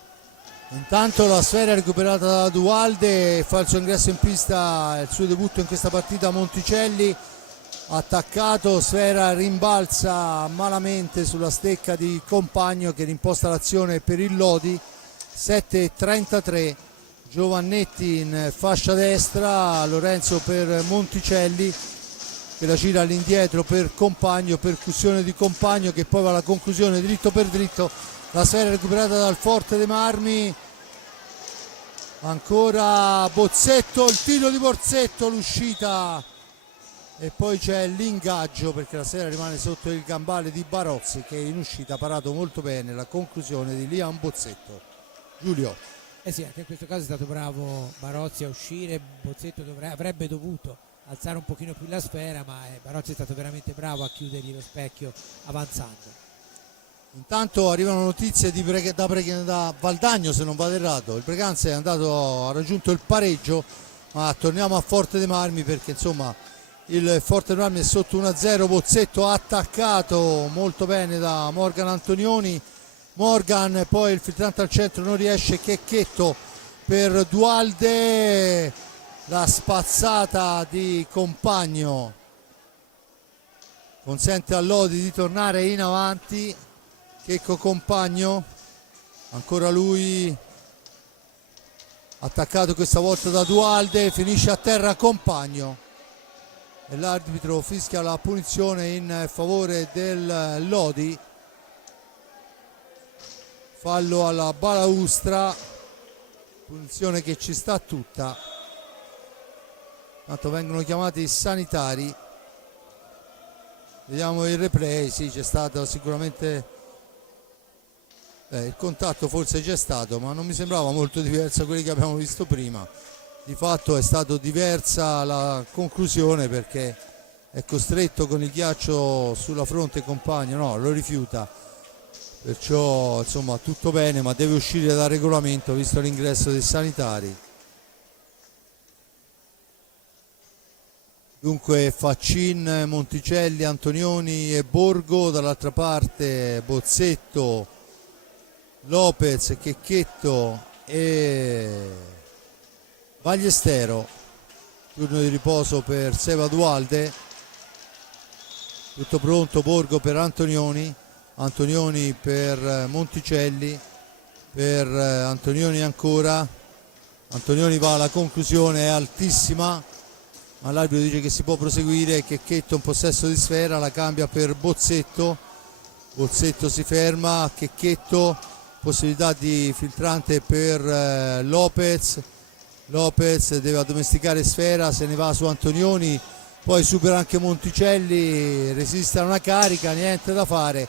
Intanto la sfera è recuperata da Dualde, fa il suo ingresso in pista, il suo debutto in questa partita Monticelli, attaccato, sfera rimbalza malamente sulla stecca di Compagno che rimposta l'azione per il Lodi. 7:33, Giovannetti in fascia destra, Lorenzo per Monticelli che la gira all'indietro per Compagno, percussione di Compagno che poi va alla conclusione dritto per dritto. La sfera recuperata dal Forte dei Marmi, ancora Bozzetto, il tiro di Bozzetto, l'uscita e poi c'è l'ingaggio perché la sfera rimane sotto il gambale di Barozzi che in uscita ha parato molto bene la conclusione di Liam Bozzetto. Giulio. Eh sì, anche in questo caso è stato bravo Barozzi a uscire, Bozzetto avrebbe dovuto alzare un pochino più la sfera, ma Barozzi è stato veramente bravo a chiudergli lo specchio avanzando. Intanto arrivano notizie da Valdagno, se non vado errato, il Breganze ha raggiunto il pareggio, ma torniamo a Forte dei Marmi perché insomma il Forte dei Marmi è sotto 1-0, Bozzetto attaccato molto bene da Morgan Antonioni, Morgan poi il filtrante al centro non riesce, Checchetto per Dualde, la spazzata di Compagno consente a Lodi di tornare in avanti. Checco Compagno, ancora lui attaccato questa volta da Dualde, finisce a terra Compagno e l'arbitro fischia la punizione in favore del Lodi, fallo alla balaustra, punizione che ci sta tutta. Tanto vengono chiamati i sanitari, vediamo il replay. Sì, c'è stato sicuramente il contatto, forse c'è stato, ma non mi sembrava molto diverso da quelli che abbiamo visto prima. Di fatto è stato diversa la conclusione perché è costretto con il ghiaccio sulla fronte Compagno, no, lo rifiuta, perciò insomma tutto bene, ma deve uscire dal regolamento visto l'ingresso dei sanitari. Dunque Faccin, Monticelli, Antonioni e Borgo, dall'altra parte Bozzetto, Lopez, Checchetto e Ballestero. Turno di riposo per Seva Dualde, tutto pronto, Borgo per Antonioni, Antonioni per Monticelli, per Antonioni ancora, Antonioni va alla conclusione, è altissima, ma l'arbitro dice che si può proseguire. Checchetto in possesso di sfera, la cambia per Bozzetto, Bozzetto si ferma, Checchetto, possibilità di filtrante per Lopez, Lopez deve addomesticare sfera, se ne va su Antonioni, poi supera anche Monticelli, resiste a una carica, niente da fare,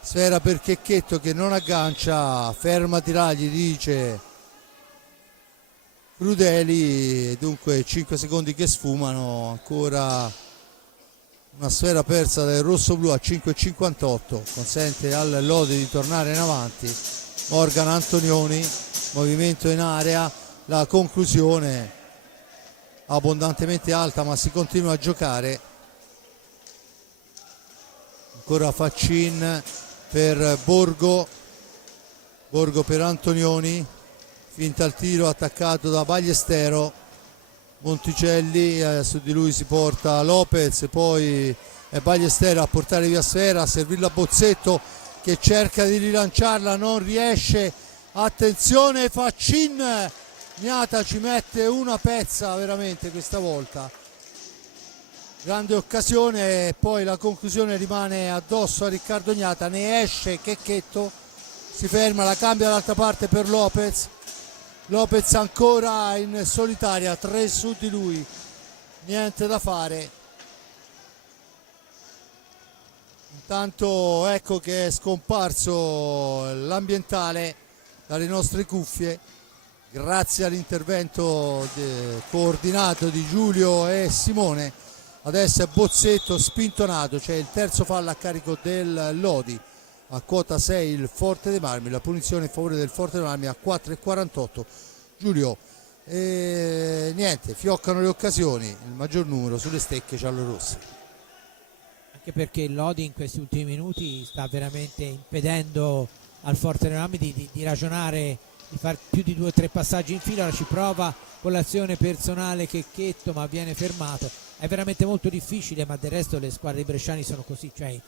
sfera per Checchetto che non aggancia, ferma tiragli dice Crudeli, dunque 5 secondi che sfumano, ancora una sfera persa dal rossoblu a 5:58, consente al Lodi di tornare in avanti. Morgan Antonioni, movimento in area, la conclusione abbondantemente alta, ma si continua a giocare. Ancora Faccin per Borgo per Antonioni, finta il tiro attaccato da Ballestero. Monticelli, su di lui si porta Lopez, poi è Ballestero a portare via sfera, a servirla a Bozzetto che cerca di rilanciarla, non riesce. Attenzione Faccin, Gnata ci mette una pezza veramente questa volta, grande occasione, e poi la conclusione rimane addosso a Riccardo Gnata. Ne esce Checchetto, si ferma, la cambia dall'altra parte per Lopez ancora in solitaria, 3 su di lui, niente da fare. Intanto ecco che è scomparso l'ambientale dalle nostre cuffie grazie all'intervento coordinato di Giulio e Simone. Adesso è Bozzetto spintonato, c'è il terzo fallo a carico del Lodi. A quota 6 il Forte dei Marmi, la punizione in favore del Forte dei Marmi a 4,48. Giulio, niente, fioccano le occasioni, il maggior numero sulle stecche giallorosse. Anche perché il Lodi in questi ultimi minuti sta veramente impedendo al Forte dei Marmi di ragionare, di fare più di 2 o 3 passaggi in fila. Ora ci prova con l'azione personale Checchetto, ma viene fermato. È veramente molto difficile, ma del resto le squadre bresciane sono così, cioè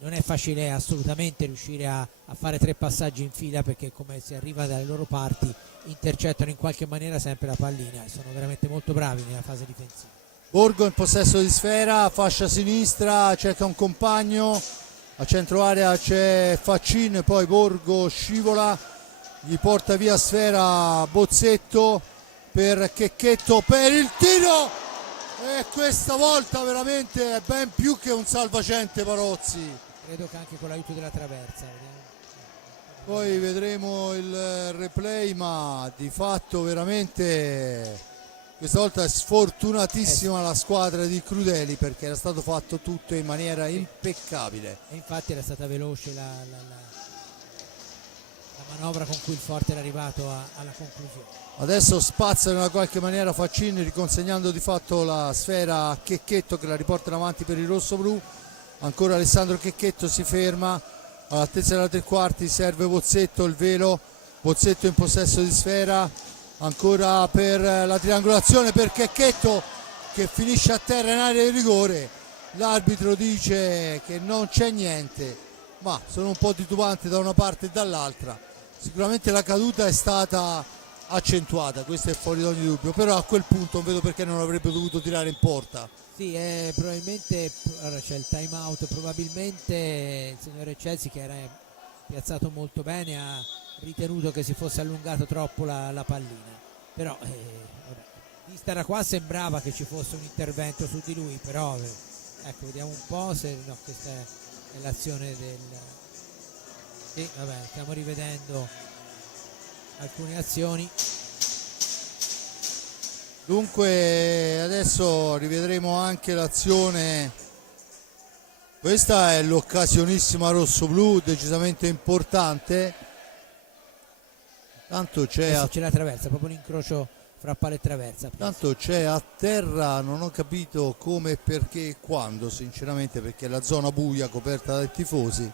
non è facile assolutamente riuscire a fare 3 passaggi in fila, perché come si arriva dalle loro parti intercettano in qualche maniera sempre la pallina e sono veramente molto bravi nella fase difensiva. Borgo in possesso di sfera, fascia sinistra, cerca un compagno, a centro area c'è Faccin, poi Borgo scivola, gli porta via sfera Bozzetto per Checchetto per il tiro, e questa volta veramente è ben più che un salvacente Parozzi. Credo che anche con l'aiuto della traversa. Poi vedremo il replay, ma di fatto veramente questa volta è sfortunatissima la squadra di Crudeli, perché era stato fatto tutto in maniera impeccabile. E infatti era stata veloce la manovra con cui il Forte era arrivato alla conclusione. Adesso spazza in una qualche maniera Faccin, riconsegnando di fatto la sfera a Checchetto che la riporta in avanti per il rosso-blu. Ancora Alessandro Checchetto si ferma all'altezza della tre quarti, serve Bozzetto, il velo, Bozzetto in possesso di sfera, ancora per la triangolazione per Checchetto che finisce a terra in area di rigore. L'arbitro dice che non c'è niente, ma sono un po' titubante da una parte e dall'altra. Sicuramente la caduta è stata accentuata, questo è fuori da ogni dubbio, però a quel punto non vedo perché non avrebbe dovuto tirare in porta. Sì, probabilmente allora c'è il time out, probabilmente il signore Chelsea, che era piazzato molto bene, ha ritenuto che si fosse allungato troppo la pallina, però vabbè, vista da qua sembrava che ci fosse un intervento su di lui, però ecco, vediamo un po' se no, questa è l'azione del... Sì, vabbè, stiamo rivedendo alcune azioni. Dunque adesso rivedremo anche l'azione, questa è l'occasionissima rosso-blu, decisamente importante. Tanto c'è la traversa, proprio l'incrocio fra palla e traversa. Tanto c'è a terra, non ho capito come, perché e quando, sinceramente, perché è la zona buia coperta dai tifosi,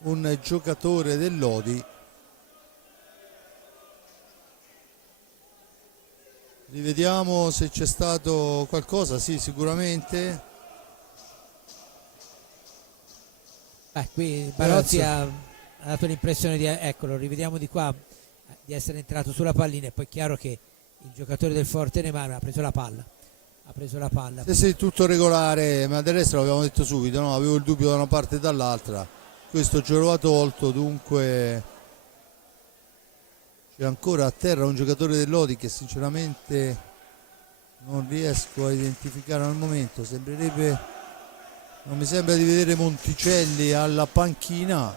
un giocatore del Lodi. Rivediamo se c'è stato qualcosa. Sì, sicuramente. Qui Barozzi ha dato l'impressione di, eccolo, rivediamo di qua, di essere entrato sulla pallina, e poi è chiaro che il giocatore del Forte dei Marmi ha preso la palla. Sì, tutto regolare, ma del resto l'abbiamo detto subito, no? Avevo il dubbio da una parte e dall'altra. Questo ce lo ha tolto, dunque c'è ancora a terra un giocatore del Lodi che sinceramente non riesco a identificare al momento. Non mi sembra di vedere Monticelli alla panchina,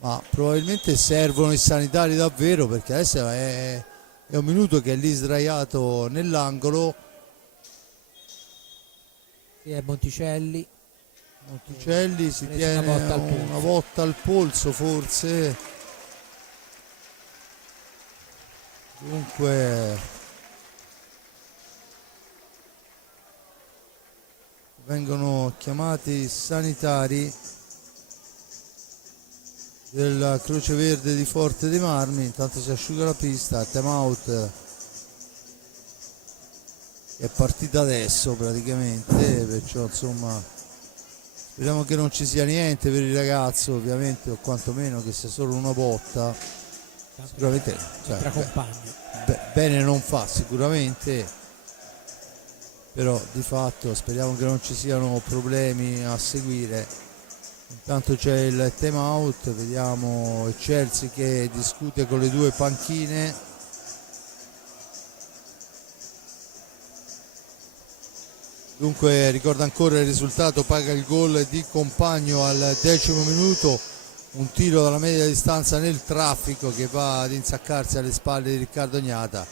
ma probabilmente servono i sanitari davvero, perché adesso è un minuto che è lì sdraiato nell'angolo. Sì, è Monticelli si tiene una botta al polso forse. Dunque vengono chiamati i sanitari della Croce Verde di Forte dei Marmi. Intanto si asciuga la pista, time out è partita adesso praticamente, perciò insomma speriamo che non ci sia niente per il ragazzo, ovviamente, o quantomeno che sia solo una botta. Sicuramente bene non fa sicuramente, però di fatto speriamo che non ci siano problemi a seguire. Intanto c'è il time out, vediamo Chelsea che discute con le due panchine. Dunque ricorda ancora il risultato, paga il gol di Compagno al 10° minuto, un tiro dalla media distanza nel traffico che va ad insaccarsi alle spalle di Riccardo Gnata,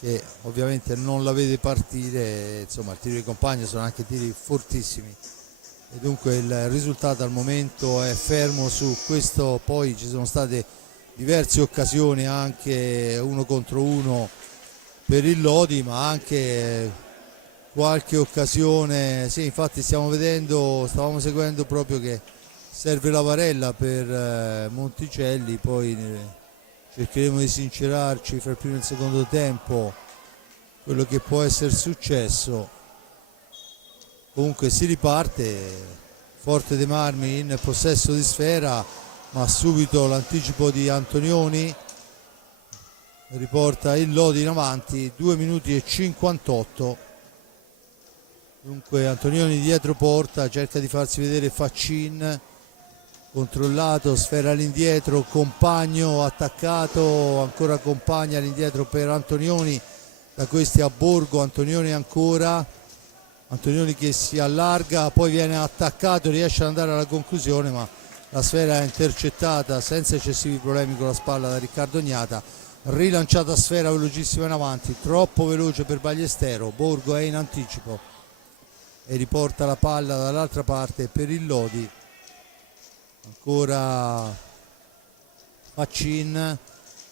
che ovviamente non la vede partire. Insomma, il tiro di Compagno sono anche tiri fortissimi e dunque il risultato al momento è fermo su questo. Poi ci sono state diverse occasioni, anche 1 contro 1 per il Lodi, ma anche qualche occasione, sì, infatti stavamo seguendo proprio che serve la varella per Monticelli. Poi cercheremo di sincerarci fra il primo e il secondo tempo quello che può essere successo. Comunque si riparte, Forte dei Marmi in possesso di sfera, ma subito l'anticipo di Antonioni riporta il Lodi in avanti, 2 minuti e 58. Dunque Antonioni dietro porta, cerca di farsi vedere Faccin, controllato, sfera all'indietro, Compagno attaccato, ancora Compagna all'indietro per Antonioni, da questi a Borgo, Antonioni ancora, Antonioni che si allarga, poi viene attaccato, riesce ad andare alla conclusione, ma la sfera è intercettata senza eccessivi problemi con la spalla da Riccardo Gnata. Rilanciata sfera velocissima in avanti, troppo veloce per Ballestero, Borgo è in anticipo e riporta la palla dall'altra parte per il Lodi. Ancora Faccin,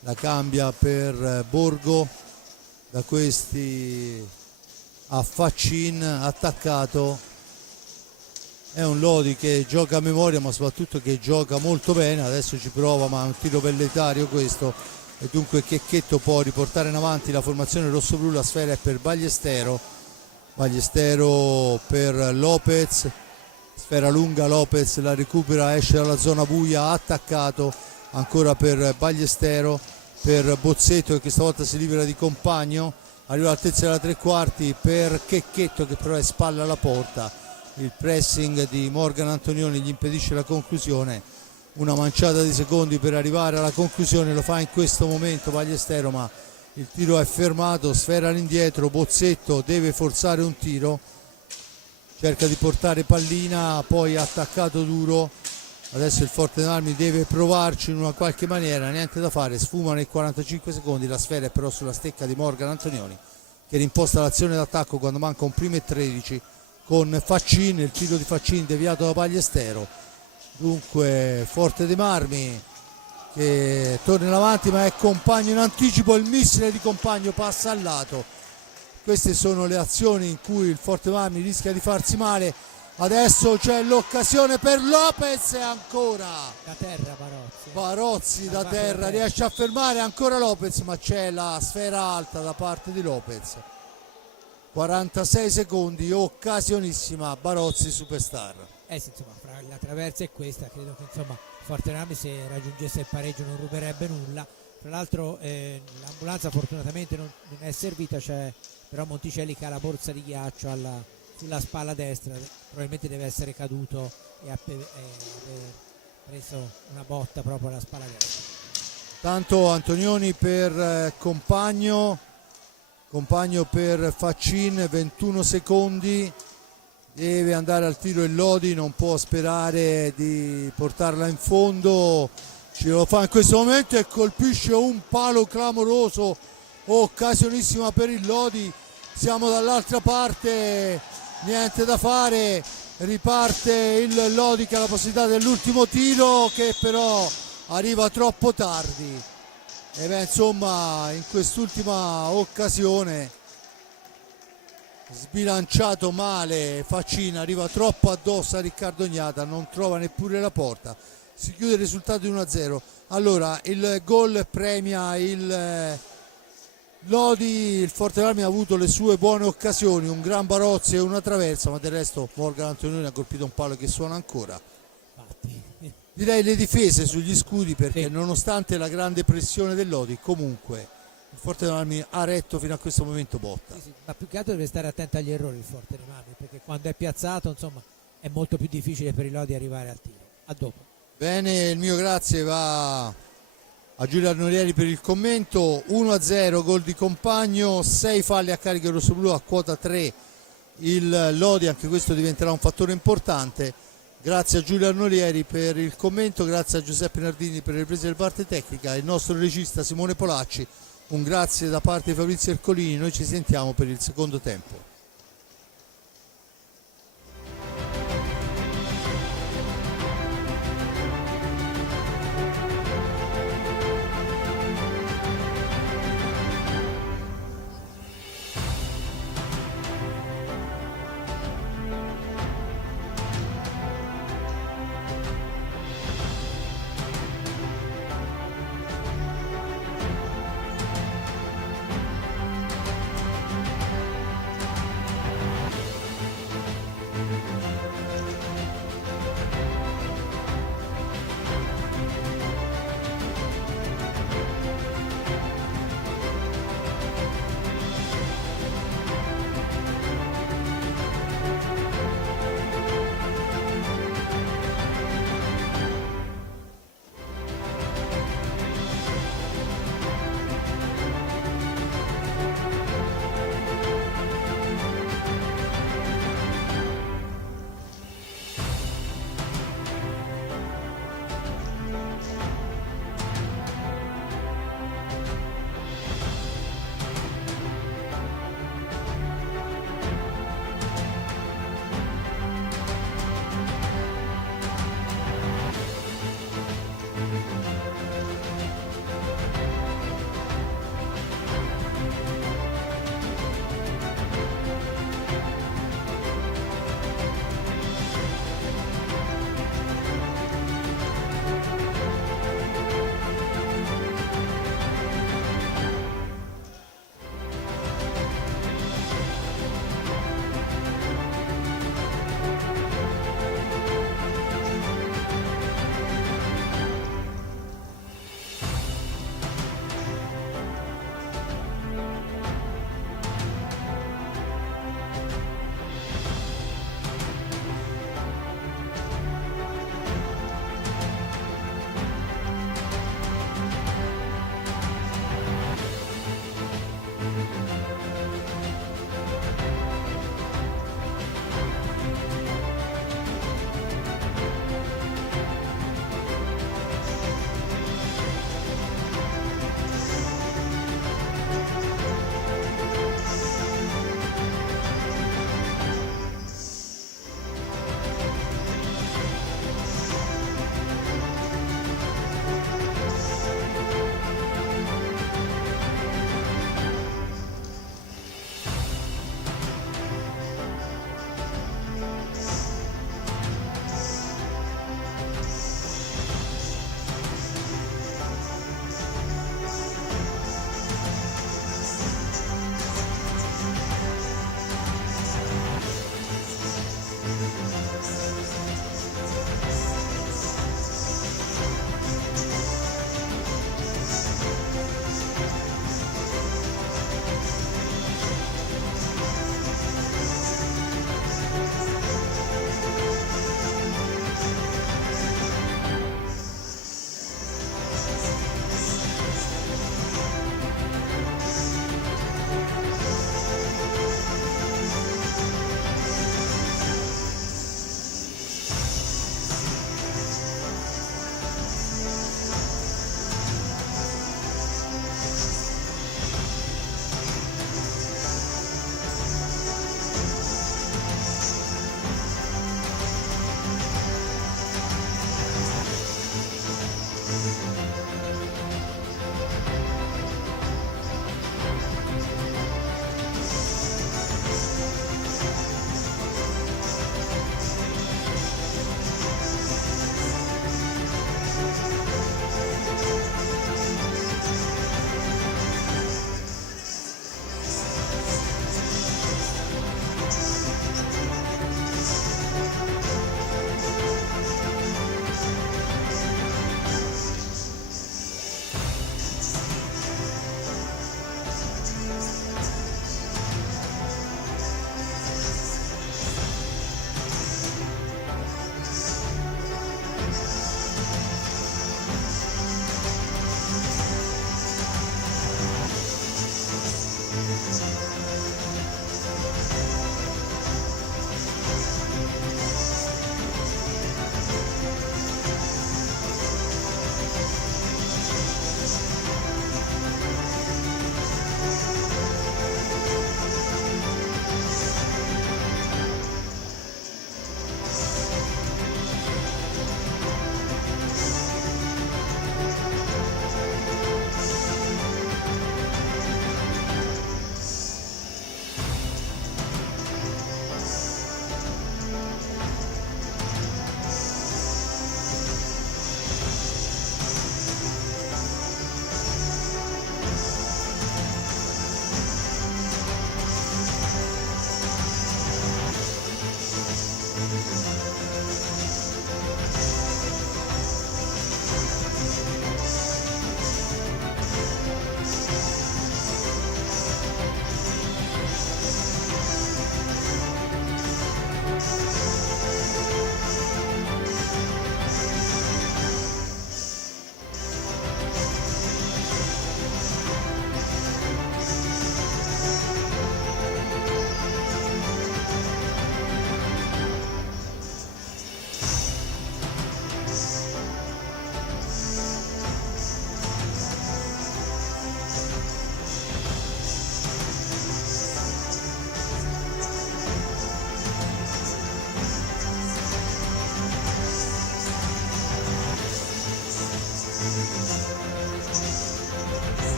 la cambia per Borgo, da questi a Faccin, attaccato. È un Lodi che gioca a memoria, ma soprattutto che gioca molto bene. Adesso ci prova, ma è un tiro velletario questo, e dunque Checchetto può riportare in avanti la formazione rossoblu. La sfera è per Ballestero per Lopez, sfera lunga, Lopez la recupera, esce dalla zona buia, attaccato ancora per Ballestero, per Bozzetto che stavolta si libera di Compagno, arriva all'altezza della 3/4 per Checchetto che però è spalla alla porta. Il pressing di Morgan Antonioni gli impedisce la conclusione, una manciata di secondi per arrivare alla conclusione, lo fa in questo momento Ballestero, ma il tiro è fermato. Sfera all'indietro, Bozzetto deve forzare un tiro, cerca di portare pallina, poi attaccato duro. Adesso il Forte dei Marmi deve provarci in una qualche maniera, niente da fare, sfuma nei 45 secondi, la sfera è però sulla stecca di Morgan Antonioni che rimposta l'azione d'attacco quando manca un primo e 13 con Faccin, il tiro di Faccin deviato da Ballestero. Dunque Forte dei Marmi che torna in avanti, ma è Compagno in anticipo, il missile di Compagno passa al lato. Queste sono le azioni in cui il Forte dei Marmi rischia di farsi male. Adesso c'è l'occasione per Lopez e ancora da terra Barozzi da terra riesce a fermare ancora Lopez, ma c'è la sfera alta da parte di Lopez. 46 secondi, occasionissima, Barozzi superstar. Sì, insomma, fra la traversa e questa credo che insomma Forte Marmi, se raggiungesse il pareggio, non ruberebbe nulla. Tra l'altro l'ambulanza fortunatamente non è servita, c'è però Monticelli che ha la borsa di ghiaccio sulla spalla destra, probabilmente deve essere caduto e ha preso una botta proprio alla spalla destra. Tanto Antonioni per Compagno per Faccin, 21 secondi, deve andare al tiro il Lodi, non può sperare di portarla in fondo, ce lo fa in questo momento e colpisce un palo clamoroso, occasionissima per il Lodi. Siamo dall'altra parte, niente da fare, riparte il Lodi che ha la possibilità dell'ultimo tiro che però arriva troppo tardi. E insomma in quest'ultima occasione sbilanciato male Faccina, arriva troppo addosso a Riccardo Gnata, non trova neppure la porta, si chiude il risultato di 1-0. Allora il gol premia il Lodi, il Forte Marmi ha avuto le sue buone occasioni, un gran Barozzi e una traversa, ma del resto Morgan Antonioni ha colpito un palo che suona ancora. Infatti. Direi le difese sugli scudi, perché Sì. nonostante la grande pressione del Lodi, comunque il Forte Marmi ha retto fino a questo momento botta. Sì, ma più che altro deve stare attento agli errori il Forte dei Marmi, perché quando è piazzato, insomma, è molto più difficile per i Lodi arrivare al tiro. A dopo. Bene, il mio grazie va a Giulio Arnorieri per il commento. 1-0, gol di Compagno, 6 falli a carico rossoblu, a quota 3 il Lodi, anche questo diventerà un fattore importante. Grazie a Giulio Arnorieri per il commento, grazie a Giuseppe Nardini per le riprese della parte tecnica, il nostro regista Simone Polacci, un grazie da parte di Fabrizio Ercolini. Noi ci sentiamo per il secondo tempo.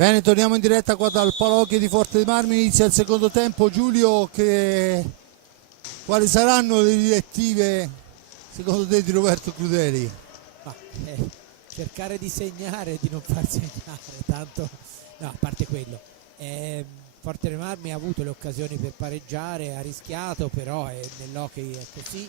Bene, torniamo in diretta qua dal Palocchio di Forte dei Marmi, inizia il secondo tempo. Giulio, quali saranno le direttive secondo te di Roberto Crudeli? Ma, cercare di segnare e di non far segnare, tanto no, a parte quello. Forte dei Marmi ha avuto le occasioni per pareggiare, ha rischiato, però nell'hockey è così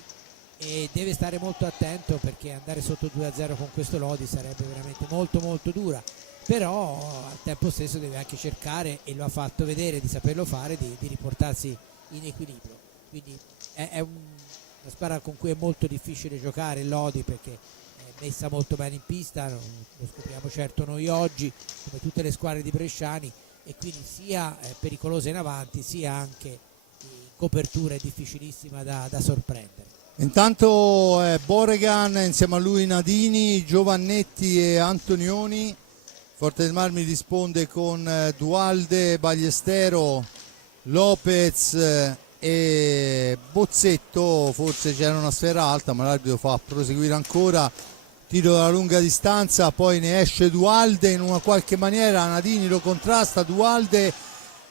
e deve stare molto attento, perché andare sotto 2-0 con questo Lodi sarebbe veramente molto molto dura. Però al tempo stesso deve anche cercare, e lo ha fatto vedere di saperlo fare, di riportarsi in equilibrio. Quindi è una squadra con cui è molto difficile giocare Lodi, perché è messa molto bene in pista, lo scopriamo certo noi oggi, come tutte le squadre di bresciani, e quindi sia pericolosa in avanti, sia anche in copertura è difficilissima da sorprendere. Intanto Boregan, insieme a lui Nadini, Giovannetti e Antonioni. Forte del Marmi risponde con Dualde, Bagliestero, Lopez e Bozzetto. Forse c'era una sfera alta, ma l'arbitro fa proseguire ancora. Tiro dalla lunga distanza, poi ne esce Dualde in una qualche maniera, Nadini lo contrasta, Dualde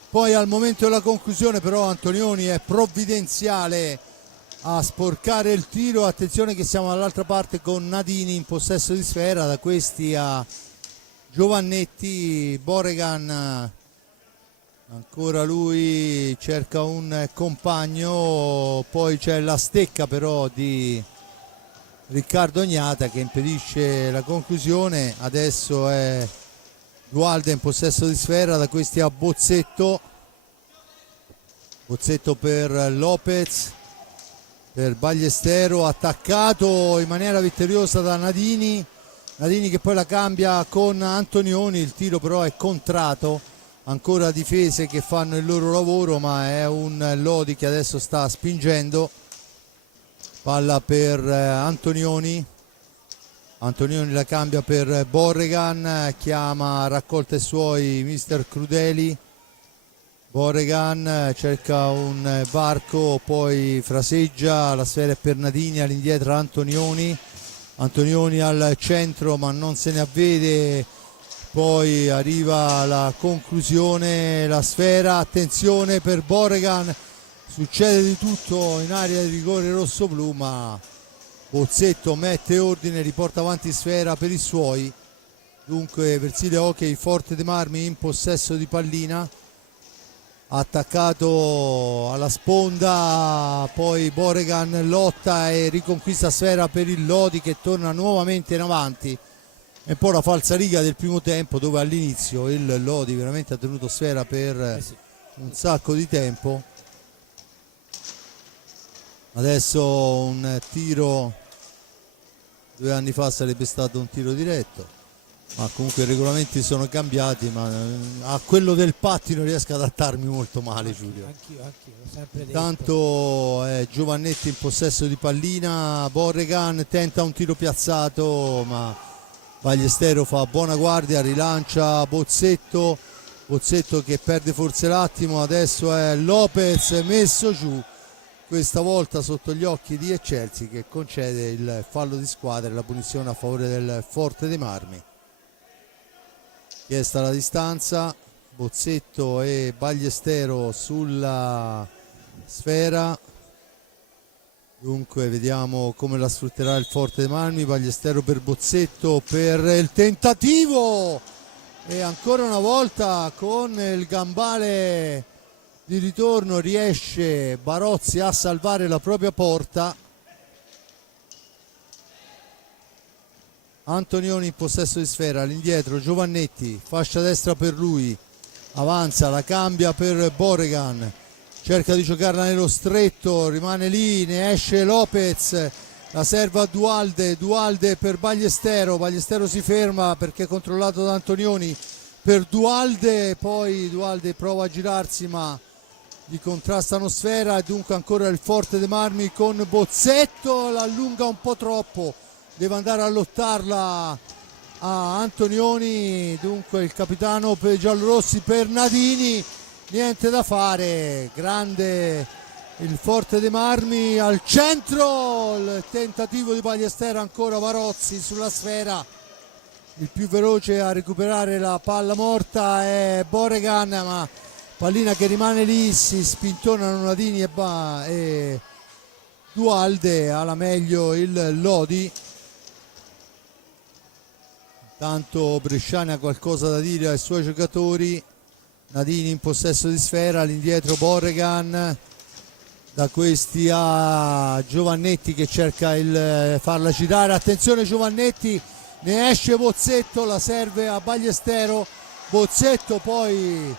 poi al momento della conclusione però Antonioni è provvidenziale a sporcare il tiro. Attenzione che siamo dall'altra parte con Nadini in possesso di sfera, da questi a Giovannetti. Boregan ancora lui cerca un compagno, poi c'è la stecca però di Riccardo Ognata che impedisce la conclusione. Adesso è Dualde in possesso di sfera, da questi a Bozzetto per Lopez, per Bagliestero, attaccato in maniera vittoriosa da Nadini che poi la cambia con Antonioni. Il tiro però è contrato, ancora difese che fanno il loro lavoro, ma è un Lodi che adesso sta spingendo. Palla per Antonioni la cambia per Boregan, chiama raccolta i suoi mister Crudeli. Boregan cerca un varco, poi fraseggia, la sfera è per Nadini, all'indietro Antonioni al centro ma non se ne avvede, poi arriva la conclusione, la sfera, attenzione per Boregan, succede di tutto in area di rigore rosso-blu, ma Bozzetto mette ordine, riporta avanti sfera per i suoi. Dunque Versile Hockey Forte dei Marmi in possesso di pallina, attaccato alla sponda, poi Boregan lotta e riconquista sfera per il Lodi che torna nuovamente in avanti. È un po' la falsariga del primo tempo, dove all'inizio il Lodi veramente ha tenuto sfera per un sacco di tempo. Adesso un tiro, 2 anni fa sarebbe stato un tiro diretto, ma comunque i regolamenti sono cambiati, ma a quello del pattino riesco ad adattarmi molto male, Giulio. Anch'io, l'ho sempre detto. Intanto Giovannetti in possesso di pallina, Boregan tenta un tiro piazzato, ma Ballestero fa buona guardia, rilancia Bozzetto, Bozzetto che perde forse l'attimo, adesso è Lopez messo giù, questa volta sotto gli occhi di Eccelsi, che concede il fallo di squadra e la punizione a favore del Forte dei Marmi. Chiesta la distanza, Bozzetto e Ballestero sulla sfera. Dunque vediamo come la sfrutterà il Forte dei Marmi. Ballestero per Bozzetto per il tentativo, e ancora una volta con il gambale di ritorno riesce Barozzi a salvare la propria porta. Antonioni in possesso di sfera, all'indietro Giovannetti, fascia destra per lui, avanza, la cambia per Boregan, cerca di giocarla nello stretto, rimane lì, ne esce Lopez, la serve a Dualde, Dualde per Ballestero, Ballestero si ferma perché è controllato da Antonioni per Dualde, poi Dualde prova a girarsi ma gli contrastano sfera, e dunque ancora il Forte dei Marmi con Bozzetto, la allunga un po' troppo, deve andare a lottarla a Antonioni, dunque il capitano per i giallorossi per Nadini, niente da fare, grande il Forte dei Marmi al centro, il tentativo di Ballestero, ancora Barozzi sulla sfera, il più veloce a recuperare la palla morta è Boregan, ma pallina che rimane lì, si spintonano Nadini e Dualde, alla meglio il Lodi. Tanto Bresciani ha qualcosa da dire ai suoi giocatori. Nadini in possesso di sfera, all'indietro Boregan, da questi a Giovannetti che cerca il farla girare, attenzione Giovannetti, ne esce Bozzetto, la serve a Ballestero, Bozzetto poi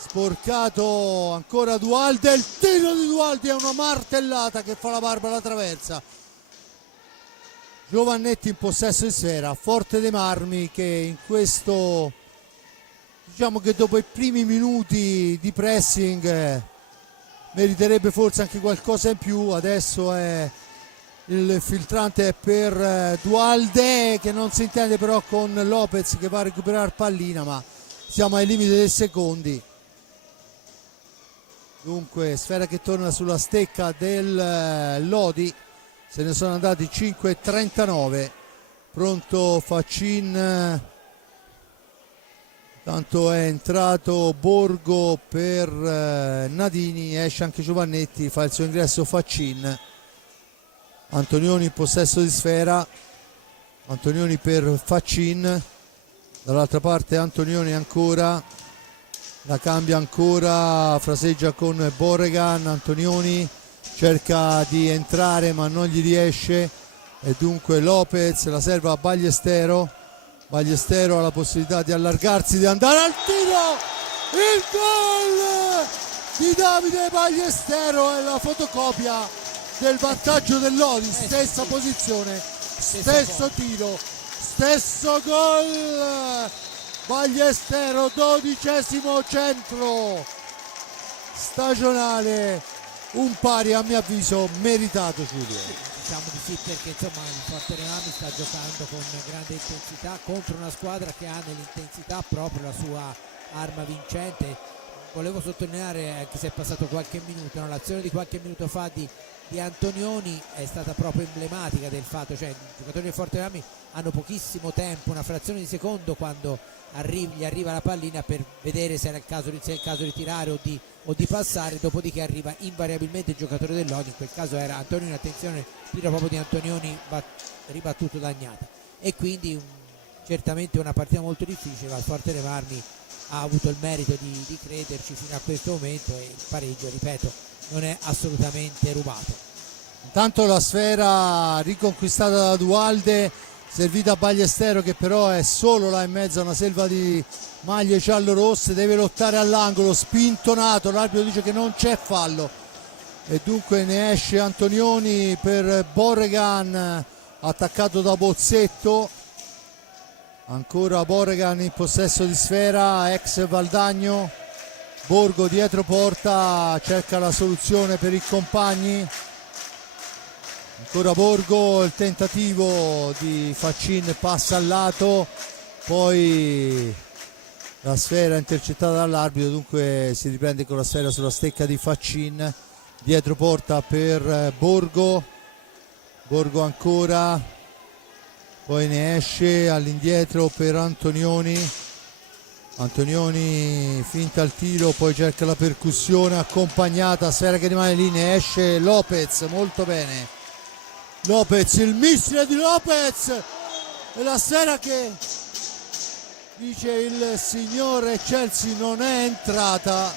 sporcato, ancora Dualde, il tiro di Dualde è una martellata che fa la barba alla traversa. Giovannetti in possesso di sfera, Forte dei Marmi che in questo, diciamo che dopo i primi minuti di pressing meriterebbe forse anche qualcosa in più, adesso è il filtrante per Dualde che non si intende però con Lopez che va a recuperare pallina, ma siamo ai limiti dei secondi. Dunque sfera che torna sulla stecca del Lodi, se ne sono andati 5:39, pronto Faccin, tanto è entrato Borgo per Nadini, esce anche Giovannetti, fa il suo ingresso Faccin. Antonioni in possesso di sfera, Antonioni per Faccin, dall'altra parte Antonioni ancora, la cambia ancora, fraseggia con Boregan, Antonioni cerca di entrare ma non gli riesce, e dunque Lopez la serve a Ballestero, Ballestero ha la possibilità di allargarsi, di andare al tiro, il gol di Davide Ballestero è la fotocopia del vantaggio del Lodi, stessa posizione, stesso tiro, stesso gol, Ballestero 12° centro stagionale, un pari a mio avviso meritato, Giulio. Diciamo di sì, perché insomma il Forte dei Marmi sta giocando con grande intensità contro una squadra che ha nell'intensità proprio la sua arma vincente. Volevo sottolineare, anche se è passato qualche minuto, no? L'azione di qualche minuto fa di Antonioni è stata proprio emblematica del fatto, cioè i giocatori del Forte dei Marmi hanno pochissimo tempo, una frazione di secondo quando gli arriva la pallina per vedere se è il caso di tirare o di passare, dopodiché arriva invariabilmente il giocatore del Lodi, in quel caso era Antonioni, attenzione, tiro proprio di Antonioni ribattuto da Agnata, e quindi certamente una partita molto difficile, ma il Forte dei Marmi ha avuto il merito di crederci fino a questo momento, e il pareggio, ripeto, non è assolutamente rubato. Intanto la sfera riconquistata da Dualde, servita a Ballestero che però è solo là in mezzo a una selva di maglie giallorosse, deve lottare all'angolo, spintonato, l'arbitro dice che non c'è fallo e dunque ne esce Antonioni per Boregan, attaccato da Bozzetto, ancora Boregan in possesso di sfera, ex Valdagno, Borgo dietro porta, cerca la soluzione per i compagni, Ancora Borgo, il tentativo di Faccin passa al lato, poi la sfera intercettata dall'arbitro, dunque si riprende con la sfera sulla stecca di Faccin, dietro porta per Borgo, Borgo ancora, poi ne esce all'indietro per Antonioni, Antonioni finta il tiro, poi cerca la percussione accompagnata, sfera che rimane lì, ne esce Lopez, molto bene Lopez, il missile di Lopez e la sfera che dice il signor Chelsea non è entrata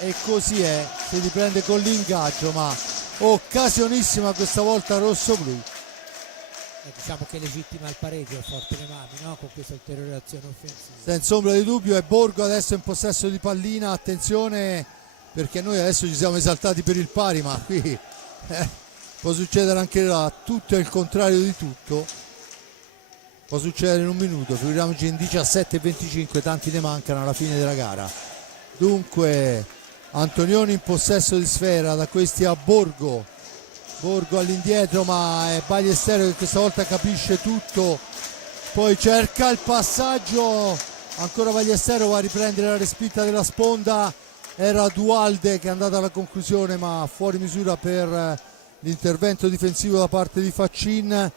e così è, si riprende con l'ingaggio, ma occasionissima questa volta rosso-blu. Diciamo che legittima il pareggio il Forte dei Marmi, no? Con questa ulteriore azione offensiva. Senza ombra di dubbio, è Borgo adesso in possesso di pallina, attenzione perché noi adesso ci siamo esaltati per il pari, ma qui può succedere anche là, tutto è il contrario di tutto, può succedere in un minuto, figuriamoci in 17-25, tanti ne mancano alla fine della gara. Dunque Antonioni in possesso di sfera, da questi a Borgo, Borgo all'indietro, ma è Ballestero che questa volta capisce tutto, poi cerca il passaggio, ancora Ballestero va a riprendere la respinta della sponda, era Dualde che è andata alla conclusione ma fuori misura per l'intervento difensivo da parte di Faccin.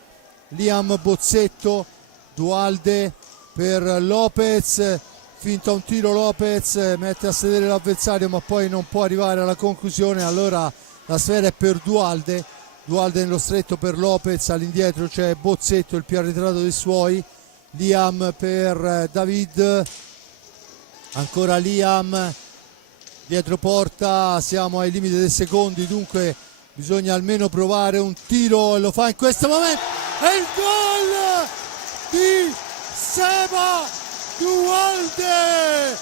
Liam Bozzetto, Dualde per Lopez, finta un tiro Lopez, mette a sedere l'avversario ma poi non può arrivare alla conclusione, allora la sfera è per Dualde, Dualde nello stretto per Lopez, all'indietro c'è Bozzetto, il più arretrato dei suoi, Liam per David, ancora Liam, dietro porta, siamo ai limiti dei secondi, dunque bisogna almeno provare un tiro e lo fa in questo momento, è il gol di Seba Dualde,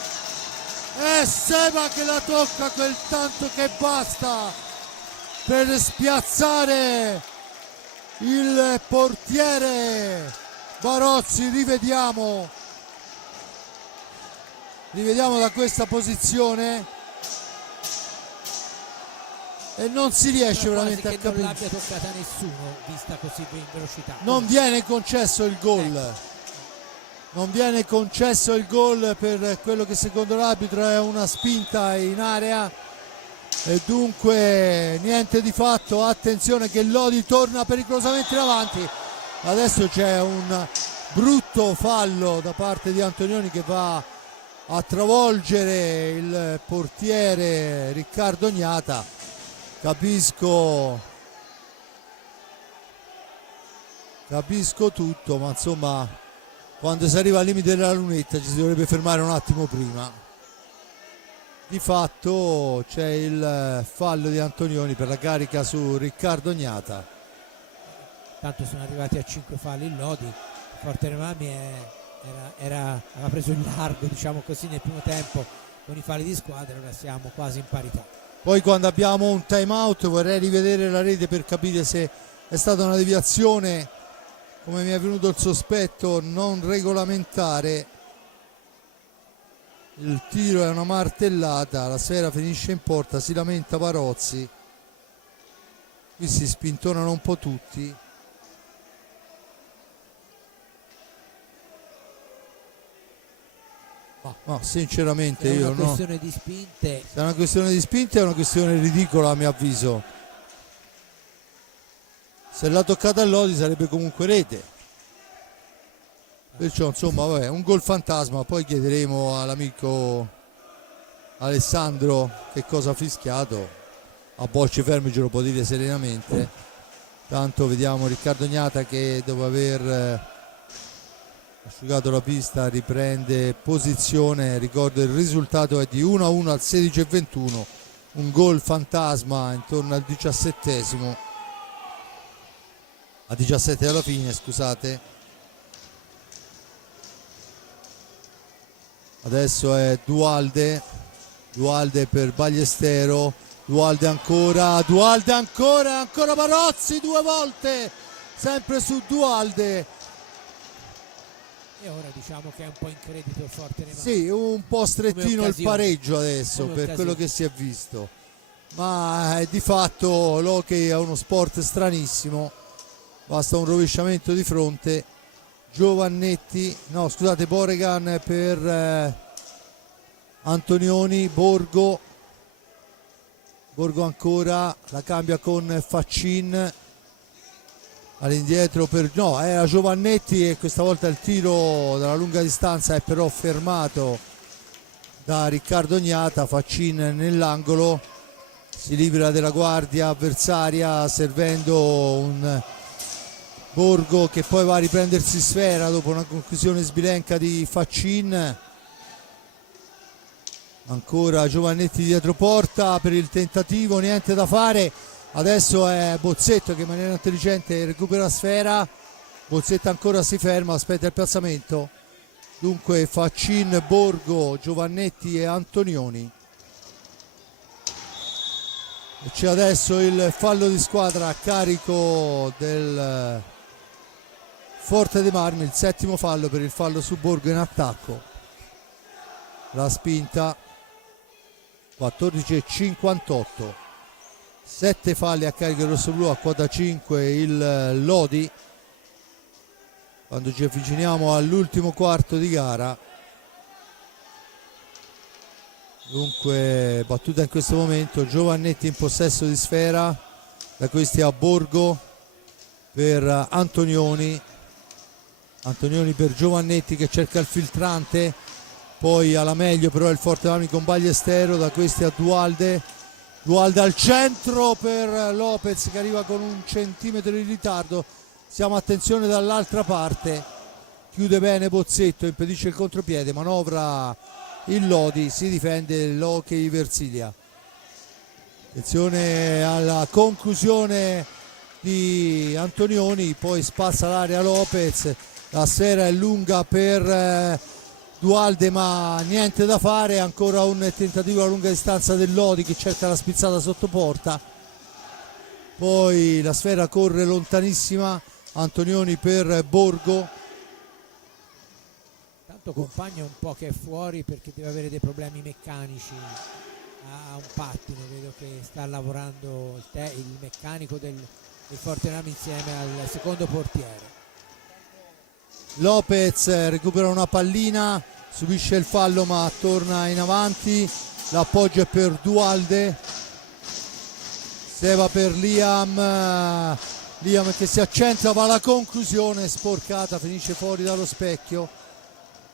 è Seba che la tocca quel tanto che basta per spiazzare il portiere Barozzi. Rivediamo da questa posizione e non si riesce veramente a capire, non l'abbia toccata nessuno vista così in velocità, non viene concesso il gol, non viene concesso il gol per quello che secondo l'arbitro è una spinta in area e dunque niente di fatto. Attenzione che Lodi torna pericolosamente in avanti, adesso c'è un brutto fallo da parte di Antonioni che va a travolgere il portiere Riccardo Ognata. Capisco tutto, ma insomma quando si arriva al limite della lunetta ci si dovrebbe fermare un attimo prima. Di fatto c'è il fallo di Antonioni per la carica su Riccardo Ognata. Tanto sono arrivati a 5 falli in Lodi, Forte dei Marmi aveva preso il largo, diciamo così, nel primo tempo con i falli di squadra, ora siamo quasi in parità. Poi quando abbiamo un time out vorrei rivedere la rete per capire se è stata una deviazione, come mi è venuto il sospetto, non regolamentare. Il tiro è una martellata, la sfera finisce in porta, si lamenta Barozzi, qui si spintonano un po' tutti. No, sinceramente io no. È una questione di spinte. Se è una questione di spinte è una questione ridicola a mio avviso. Se l'ha toccata a Lodi sarebbe comunque rete. Perciò insomma vabbè, un gol fantasma, poi chiederemo all'amico Alessandro che cosa ha fischiato. A bocce ferme ce lo può dire serenamente. Tanto vediamo Riccardo Ognata che dopo aver asciugato la pista riprende posizione. Ricordo il risultato è di 1-1 al 16:21, un gol fantasma intorno al 17esimo, a 17 alla fine, scusate. Adesso è Dualde per Ballestero, Dualde ancora Barozzi due volte, sempre su Dualde. E ora diciamo che è un po' in credito il Forte dei Marmi. Sì, un po' strettino il pareggio adesso come per occasione. quello che si è visto. ma di fatto l'hockey è uno sport stranissimo, basta un rovesciamento di fronte. Giovannetti, no scusate, Boregan per Antonioni, Borgo ancora, la cambia con Faccin, all'indietro per, no, era Giovannetti, e questa volta il tiro dalla lunga distanza è però fermato da Riccardo Gnata. Faccin nell'angolo, si libera della guardia avversaria servendo un Borgo che poi va a riprendersi sfera dopo una conclusione sbilenca di Faccin. Ancora Giovannetti dietro porta per il tentativo, niente da fare. Adesso è Bozzetto che in maniera intelligente recupera la sfera. Bozzetto ancora si ferma, aspetta il piazzamento. Dunque Faccin, Borgo, Giovannetti e Antonioni. E c'è adesso il fallo di squadra a carico del Forte dei Marmi, il 7° fallo per il fallo su Borgo in attacco. La spinta, 14:58. 7 falli a carico del rossoblu, a quota 5 il Lodi. Quando ci avviciniamo all'ultimo quarto di gara, dunque battuta in questo momento, Giovannetti in possesso di sfera, da questi a Borgo per Antonioni per Giovannetti che cerca il filtrante, poi alla meglio però il Forte Marmi con Ballestero, da questi a Dualde al centro per Lopez che arriva con 1 centimetro di ritardo. Siamo, attenzione, dall'altra parte, chiude bene Bozzetto, impedisce il contropiede, manovra il Lodi, si difende l'Hockey Versilia. Attenzione alla conclusione di Antonioni, poi spazza l'area Lopez, la sfera è lunga per Dualde ma niente da fare, ancora un tentativo a lunga distanza del Lodi che cerca la spizzata sotto porta, poi la sfera corre lontanissima, Antonioni per Borgo. Tanto Compagno un po' che è fuori perché deve avere dei problemi meccanici, ha un pattino, vedo che sta lavorando il meccanico del Forte Marmi insieme al secondo portiere. Lopez recupera una pallina, subisce il fallo ma torna in avanti, l'appoggio è per Dualde, Seva per Liam che si accentra, va alla conclusione, sporcata, finisce fuori dallo specchio,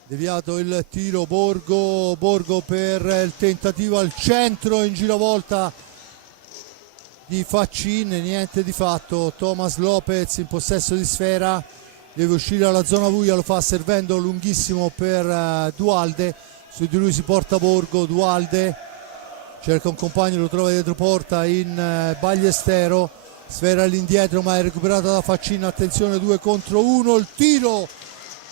deviato il tiro. Borgo per il tentativo al centro in giravolta di Faccin, niente di fatto. Thomas Lopez in possesso di sfera, deve uscire dalla zona buia, lo fa servendo lunghissimo per Dualde, su di lui si porta Borgo, Dualde cerca un compagno, lo trova dietro porta in Ballestero, sfera all'indietro ma è recuperata da Faccin, attenzione 2 contro 1, il tiro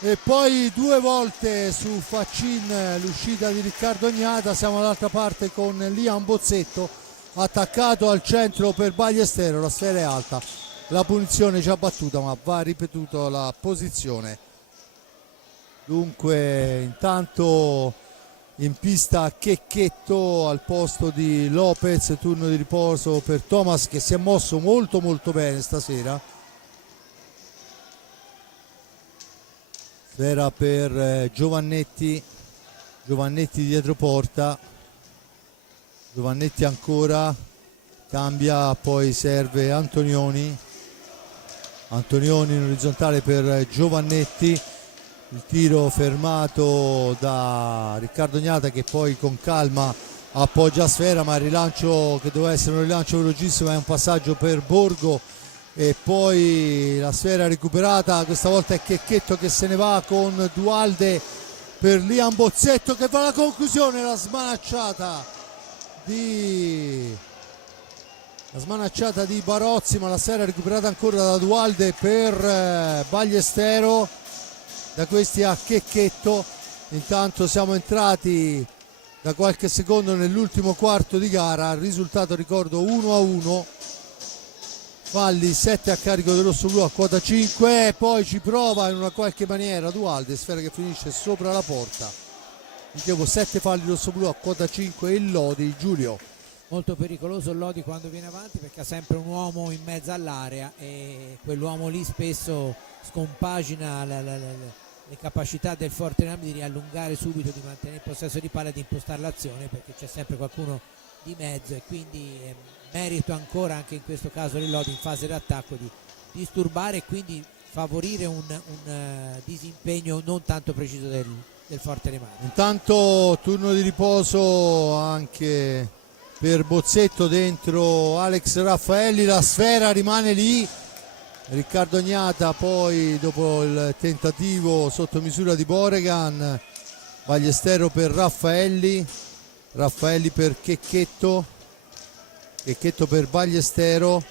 e poi 2 volte su Faccin l'uscita di Riccardo Gnata. Siamo dall'altra parte con Liam Bozzetto attaccato al centro per Ballestero, la sfera è alta, la punizione già battuta ma va ripetuto la posizione. Dunque intanto in pista Checchetto al posto di Lopez, turno di riposo per Thomas che si è mosso molto bene stasera. Sfera per Giovannetti dietro porta, Giovannetti ancora, cambia, poi serve Antonioni in orizzontale per Giovannetti, il tiro fermato da Riccardo Gnata che poi con calma appoggia sfera, ma il rilancio che doveva essere un rilancio velocissimo è un passaggio per Borgo e poi la sfera recuperata, questa volta è Checchetto che se ne va con Dualde per Liam Bozzetto che va alla conclusione, la smanacciata di Barozzi, ma la sfera recuperata ancora da Dualde per Ballestero, da questi a Checchetto. Intanto siamo entrati da qualche secondo nell'ultimo quarto di gara, il risultato ricordo 1-1, falli 7 a carico del rossoblu a quota 5 e poi ci prova in una qualche maniera Dualde, sfera che finisce sopra la porta. Dicevo 7 falli rossoblu a quota 5 e il Lodi, Giulio. molto pericoloso Lodi quando viene avanti, perché ha sempre un uomo in mezzo all'area e quell'uomo lì spesso scompagina le capacità del Fortenam di riallungare subito, di mantenere il possesso di palla e di impostare l'azione, perché c'è sempre qualcuno di mezzo, e quindi merito ancora anche in questo caso di Lodi in fase d'attacco di disturbare e quindi favorire un disimpegno non tanto preciso del Fortenam. Intanto turno di riposo anche per Bozzetto dentro Alex Raffaelli, la sfera rimane lì, Riccardo Agnata poi dopo il tentativo sotto misura di Boregan, Ballestero per Raffaelli per Checchetto per Ballestero,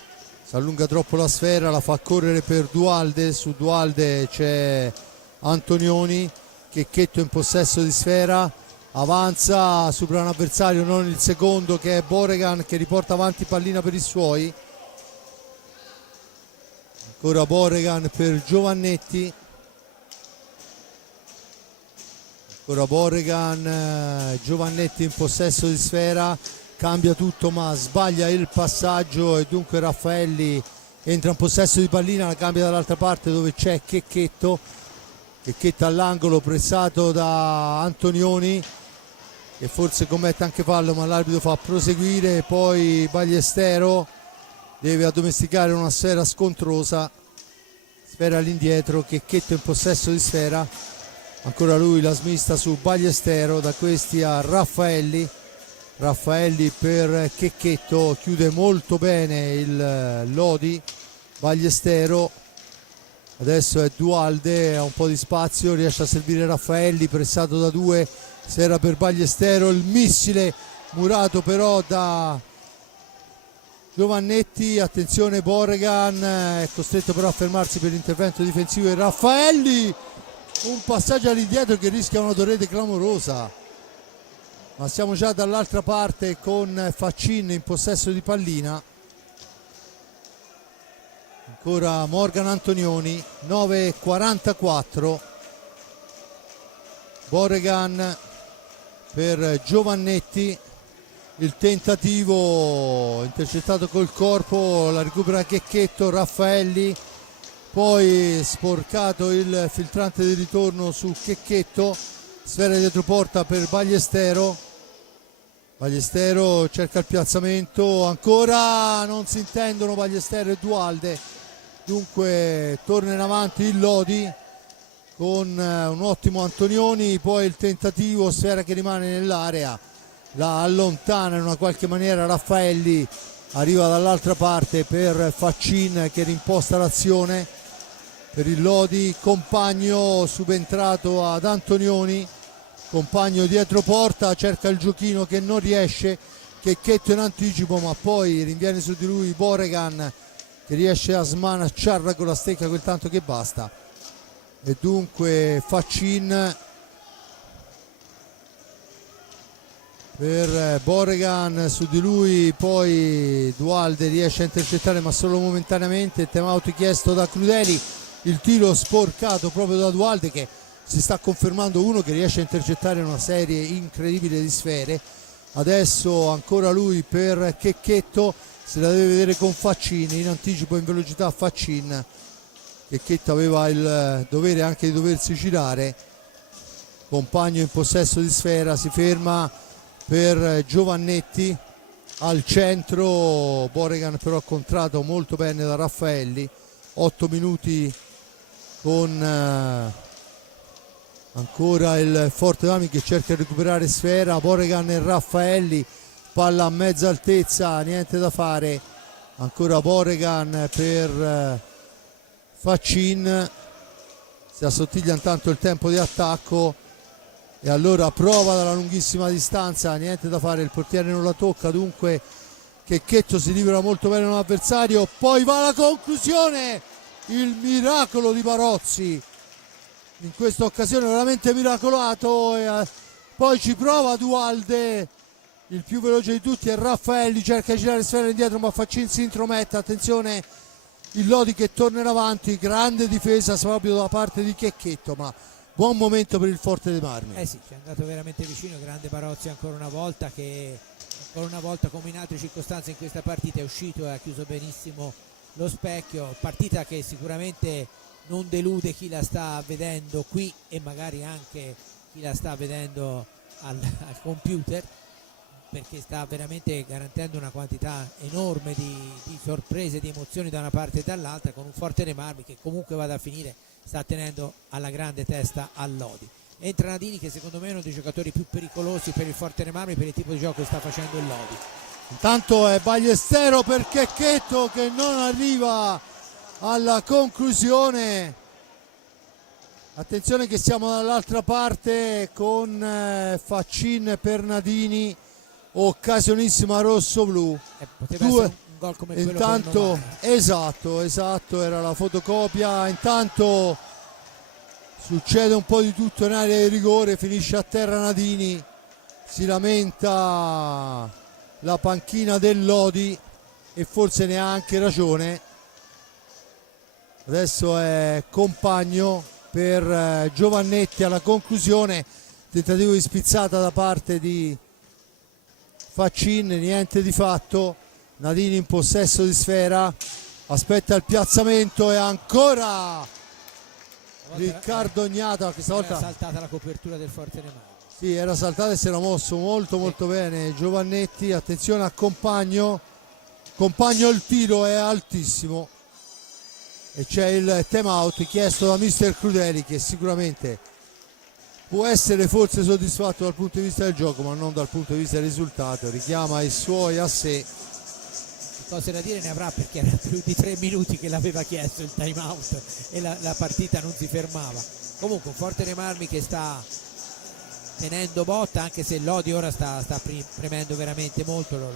si allunga troppo la sfera, la fa correre per Dualde, su Dualde c'è Antonioni, Checchetto in possesso di sfera, avanza, supera un avversario, non il secondo che è Boregan, che riporta avanti pallina per i suoi. Ancora Boregan per Giovannetti, ancora Boregan, Giovannetti in possesso di sfera, cambia tutto ma sbaglia il passaggio e dunque Raffaelli entra in possesso di pallina, la cambia dall'altra parte dove c'è Checchetto all'angolo pressato da Antonioni, che forse commette anche fallo ma l'arbitro fa proseguire. Poi Ballestero deve addomesticare una sfera scontrosa, sfera all'indietro, Checchetto in possesso di sfera, ancora lui la smista su Ballestero, da questi a Raffaelli per Checchetto, chiude molto bene il Lodi. Ballestero adesso è Dualde, ha un po' di spazio, riesce a servire Raffaelli, pressato da due, sfera per Ballestero, il missile murato però da Giovannetti, attenzione Boregan, è costretto però a fermarsi per l'intervento difensivo di Raffaelli, un passaggio all'indietro che rischia una torrete clamorosa, ma siamo già dall'altra parte con Faccin in possesso di pallina. Ancora Morgan Antonioni, 9:44, Boregan per Giovannetti, il tentativo intercettato col corpo, la recupera Checchetto, Raffaelli, poi sporcato il filtrante di ritorno su Checchetto, sfera dietro porta per Ballestero cerca il piazzamento, ancora non si intendono Ballestero e Dualde, dunque torna in avanti il Lodi con un ottimo Antonioni, poi il tentativo, sfera che rimane nell'area, la allontana in una qualche maniera Raffaelli, arriva dall'altra parte per Faccin che rimposta l'azione per il Lodi, Compagno subentrato ad Antonioni, Compagno dietro porta, cerca il giochino che non riesce, Checchetto in anticipo ma poi rinviene su di lui Boregan che riesce a smanacciarla con la stecca quel tanto che basta, e dunque Faccin per Boregan, su di lui poi Dualde riesce a intercettare ma solo momentaneamente, time out chiesto da Crudeli, il tiro sporcato proprio da Dualde che si sta confermando uno che riesce a intercettare una serie incredibile di sfere. Adesso ancora lui per Checchetto, se la deve vedere con Faccin, in anticipo in velocità Faccin, Checchetto aveva il dovere anche di doversi girare, Compagno in possesso di sfera, si ferma per Giovannetti al centro, Boregan però contrato molto bene da Raffaelli, 8 minuti con ancora il Fortenam che cerca di recuperare sfera, Boregan e Raffaelli, palla a mezza altezza, niente da fare, ancora Boregan per Faccin, si assottiglia intanto il tempo di attacco e allora prova dalla lunghissima distanza, niente da fare, il portiere non la tocca, dunque Checchetto si libera molto bene un avversario, poi va alla conclusione, il miracolo di Barozzi in questa occasione, veramente miracolato, e poi ci prova Dualde, il più veloce di tutti è Raffaelli, cerca di girare sfera indietro ma Faccin si intromette, attenzione il Lodi che torna in avanti, grande difesa proprio da parte di Checchetto, ma buon momento per il Forte dei Marmi. Sì, ci è andato veramente vicino, grande Barozzi ancora una volta che ancora una volta come in altre circostanze in questa partita è uscito e ha chiuso benissimo lo specchio. Partita che sicuramente non delude chi la sta vedendo qui e magari anche chi la sta vedendo al computer, perché sta veramente garantendo una quantità enorme di sorprese, di emozioni da una parte e dall'altra, con un Forte Marmi che comunque vada a finire sta tenendo alla grande testa al Lodi. Entra Nadini, che secondo me è uno dei giocatori più pericolosi per il Forte Marmi, per il tipo di gioco che sta facendo il Lodi. Intanto è Ballestero per Checchetto che non arriva alla conclusione. Attenzione che siamo dall'altra parte con Faccin per Nadini, occasionissima rosso-blu. Poteva essere un gol come quello intanto esatto, era la fotocopia. Intanto succede un po' di tutto in area di rigore, finisce a terra Nadini, si lamenta la panchina del Lodi e forse ne ha anche ragione. Adesso è Compagno per Giovannetti alla conclusione, tentativo di spizzata da parte di Faccin, niente di fatto. Nadini in possesso di sfera, aspetta il piazzamento e ancora Riccardo Ognata. Questa volta era saltata la copertura del Forte Marmi. Sì, era saltata e si era mosso molto bene Giovannetti. Attenzione a Compagno, il tiro è altissimo e c'è il time out chiesto da mister Crudeli, che sicuramente può essere forse soddisfatto dal punto di vista del gioco ma non dal punto di vista del risultato. Richiama i suoi a sé. Cose da dire ne avrà, perché era più di 3 minuti che l'aveva chiesto il time out e la partita non si fermava. Comunque un Forte Marmi che sta tenendo botta, anche se Lodi ora sta premendo veramente molto, lo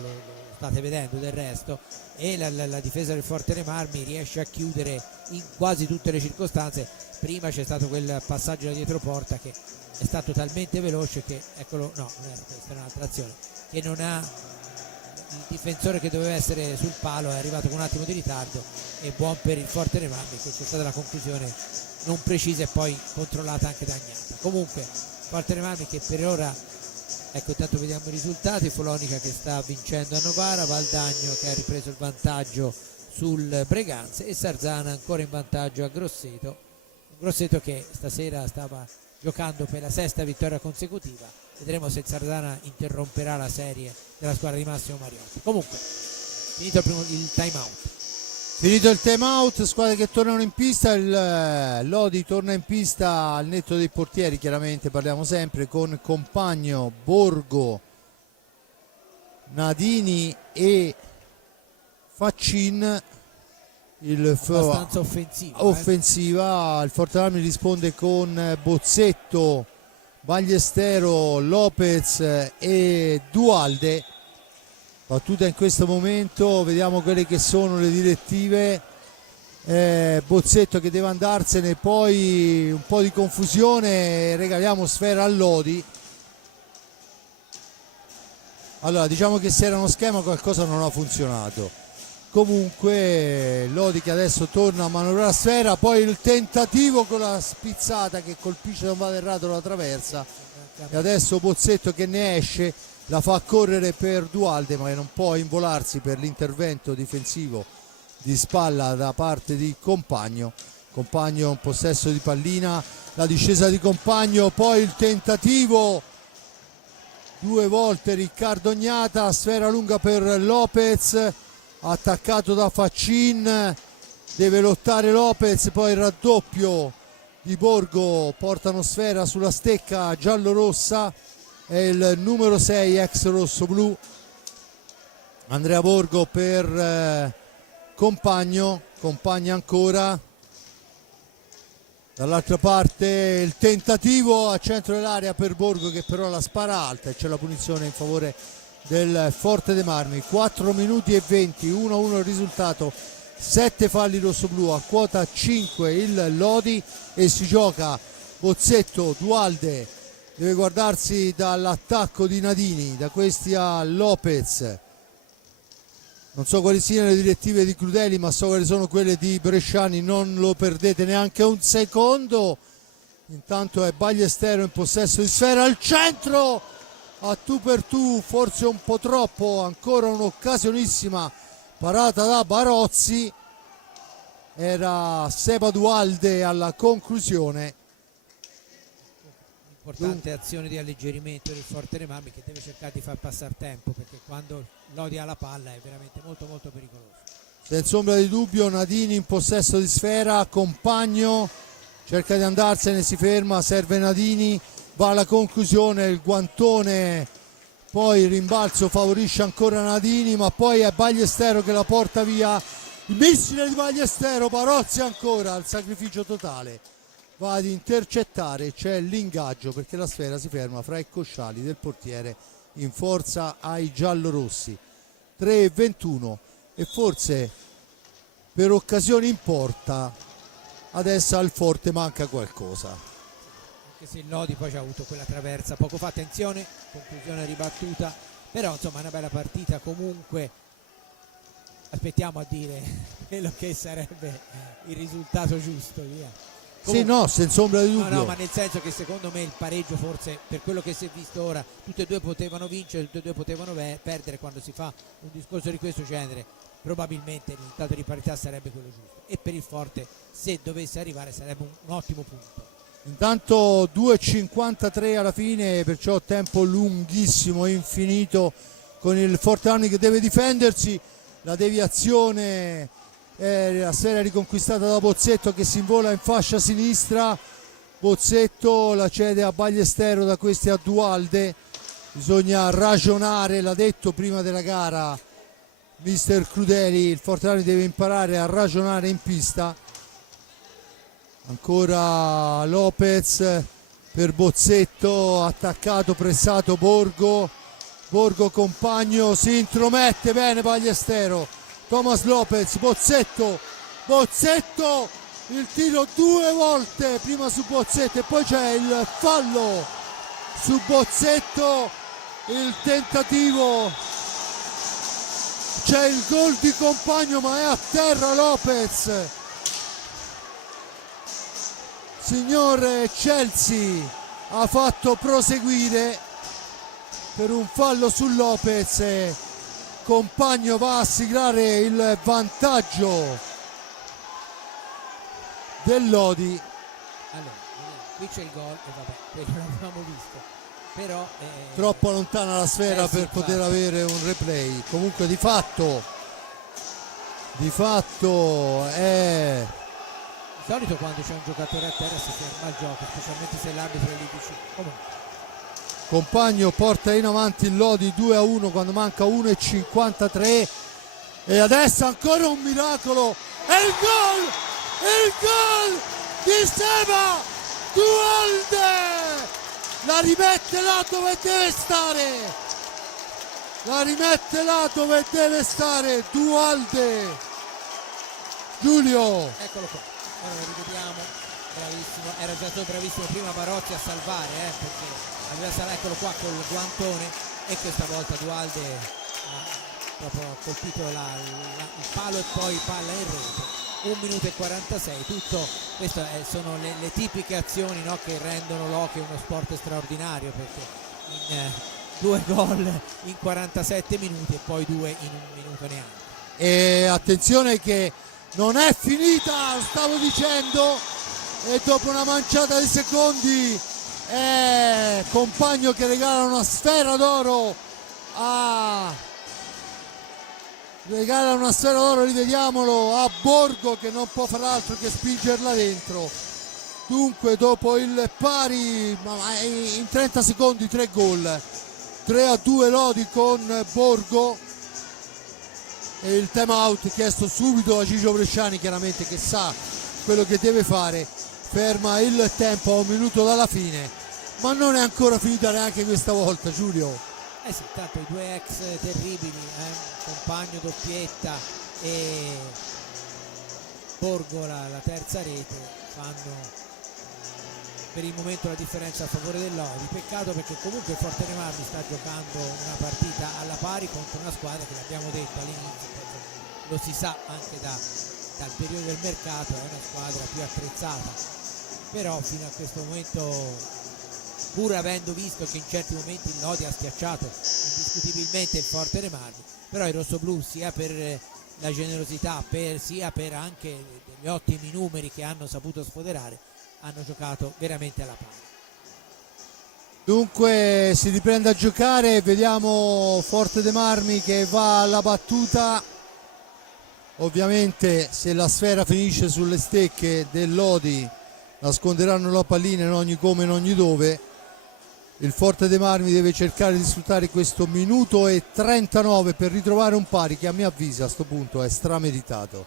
state vedendo del resto, e la difesa del Forte Marmi riesce a chiudere in quasi tutte le circostanze. Prima c'è stato quel passaggio da dietro porta che è stato talmente veloce che, eccolo, no, non era questa, era un'altra azione, che non ha il difensore che doveva essere sul palo, è arrivato con un attimo di ritardo, e buon per il Forte Marmi, che c'è stata la conclusione non precisa e poi controllata anche da Agnata. Comunque Forte Marmi che per ora, ecco, intanto vediamo i risultati: Folonica che sta vincendo a Novara, Valdagno che ha ripreso il vantaggio sul Breganze e Sarzana ancora in vantaggio a Grosseto che stasera stava giocando per la 6ª vittoria consecutiva. Vedremo se Sarzana interromperà la serie della squadra di Massimo Mariotti. Comunque finito il time out. Finito il time out, squadre che tornano in pista. Il Lodi torna in pista al netto dei portieri, chiaramente parliamo sempre con Compagno, Borgo, Nadini e Faccin. Abbastanza offensiva. Il Forte Marmi risponde con Bozzetto, Ballestero, Lopez e Dualde. Battuta in questo momento, vediamo quelle che sono le direttive. Bozzetto che deve andarsene, poi un po' di confusione, regaliamo sfera a Lodi. Allora, diciamo che se era uno schema qualcosa non ha funzionato. Comunque Lodi che adesso torna a manovrare la sfera, poi il tentativo con la spizzata che colpisce da un vado errato la traversa, e adesso Bozzetto che ne esce, la fa correre per Dualde ma che non può involarsi per l'intervento difensivo di spalla da parte di Compagno in possesso di pallina, la discesa di Compagno, poi il tentativo 2 volte Riccardo Ognata, sfera lunga per Lopez, attaccato da Faccin, deve lottare Lopez, poi il raddoppio di Borgo, portano sfera sulla stecca giallo-rossa, è il numero 6 ex rosso-blu, Andrea Borgo per Compagno ancora. Dall'altra parte il tentativo a centro dell'area per Borgo che però la spara alta e c'è la punizione in favore del Forte dei Marmi. 4 minuti e 20, 1-1 il risultato, 7 falli rossoblu, a quota 5 il Lodi e si gioca Bozzetto, Dualde deve guardarsi dall'attacco di Nadini, da questi a Lopez. Non so quali siano le direttive di Crudeli, ma so quali sono quelle di Bresciani, non lo perdete neanche un secondo. Intanto è Ballestero in possesso di sfera al centro a tu per tu, forse un po' troppo, ancora un'occasionissima parata da Barozzi, era Seba Dualde alla conclusione. Importante azione di alleggerimento del Forte dei Marmi, che deve cercare di far passare tempo, perché quando Lodi ha la palla è veramente molto molto pericoloso. Senza ombra di dubbio Nadini in possesso di sfera, Compagno cerca di andarsene, si ferma, serve Nadini, va alla conclusione, il guantone, poi il rimbalzo favorisce ancora Nadini, ma poi è Ballestero che la porta via, il missile di Ballestero, Barozzi ancora al sacrificio totale, va ad intercettare, c'è l'ingaggio perché la sfera si ferma fra i cosciali del portiere in forza ai giallorossi. 3:21 e forse per occasioni in porta adesso al Forte manca qualcosa. Anche se il Lodi poi ci ha avuto quella traversa poco fa, attenzione, conclusione ribattuta, però insomma è una bella partita comunque. Aspettiamo a dire quello che sarebbe il risultato giusto, via. Sì, no, senza ombra di dubbio. No, ma nel senso che secondo me il pareggio, forse per quello che si è visto ora, tutti e due potevano vincere, tutti e due potevano perdere. Quando si fa un discorso di questo genere probabilmente il risultato di parità sarebbe quello giusto, e per il Forte, se dovesse arrivare, sarebbe un ottimo punto. Intanto 2:53 alla fine, perciò tempo lunghissimo, infinito, con il Forte Armi che deve difendersi. La deviazione, la sfera riconquistata da Bozzetto che si invola in fascia sinistra. Bozzetto la cede a Ballestero, da questi a Dualde. Bisogna ragionare, l'ha detto prima della gara mister Crudeli, il Forte Armi deve imparare a ragionare in pista. Ancora Lopez per Bozzetto, attaccato, pressato Borgo, Compagno, si intromette bene Ballestero, Thomas Lopez, Bozzetto, il tiro 2 volte prima su Bozzetto e poi c'è il fallo su Bozzetto, il tentativo, c'è il gol di Compagno ma è a terra Lopez. Signor Chelsea ha fatto proseguire per un fallo su Lopez. Compagno va a siglare il vantaggio del Lodi. Allora, qui c'è il gol e vabbè, quello l'abbiamo visto, però troppo lontana la sfera sì, per poter avere un replay. Comunque di fatto è... Di solito quando c'è un giocatore a terra si ferma il gioco, specialmente se l'arbitro è lì vicino. Comunque. Compagno porta in avanti il Lodi 2-1 quando manca 1:53 e adesso ancora un miracolo e il gol di Seba Dualde, la rimette là dove deve stare, Dualde. Giulio, Eccolo qua, ora lo rivediamo, bravissimo, era già stato bravissimo prima Barozzi a salvare, perché aveva eccolo qua col guantone, e questa volta Dualde ha proprio colpito il palo e poi palla in rete. 1 minuto e 46, tutto questo sono le tipiche azioni, no, che rendono l'hockey uno sport straordinario, perché in 2 gol in 47 minuti e poi 2 in 1 minuto neanche. E attenzione che non è finita, stavo dicendo, e dopo una manciata di secondi è Compagno che regala una sfera d'oro rivediamolo, a Borgo, che non può far altro che spingerla dentro. Dunque dopo il pari in 30 secondi 3 gol, 3-2 Lodi con Borgo, e il time out chiesto subito a Gigio Bresciani, chiaramente, che sa quello che deve fare, ferma il tempo a 1 minuto dalla fine, ma non è ancora finita neanche questa volta, Giulio. Sì, tanto i 2 ex terribili, Compagno doppietta e Borgo la terza rete, fanno per il momento la differenza a favore del Lodi. Peccato, perché comunque il Forte dei Marmi sta giocando una partita alla pari contro una squadra che, l'abbiamo detto all'inizio, lo si sa anche dal periodo del mercato, è una squadra più attrezzata, però fino a questo momento pur avendo visto che in certi momenti il Lodi ha schiacciato indiscutibilmente il Forte dei Marmi, però i rossoblù, sia per la generosità sia per anche degli ottimi numeri che hanno saputo sfoderare, hanno giocato veramente alla pari. Dunque si riprende a giocare, vediamo Forte dei Marmi che va alla battuta. Ovviamente se la sfera finisce sulle stecche del Lodi nasconderanno la pallina in ogni come, in ogni dove. Il Forte dei Marmi deve cercare di sfruttare questo minuto e 39 per ritrovare un pari che a mio avviso a questo punto è strameditato,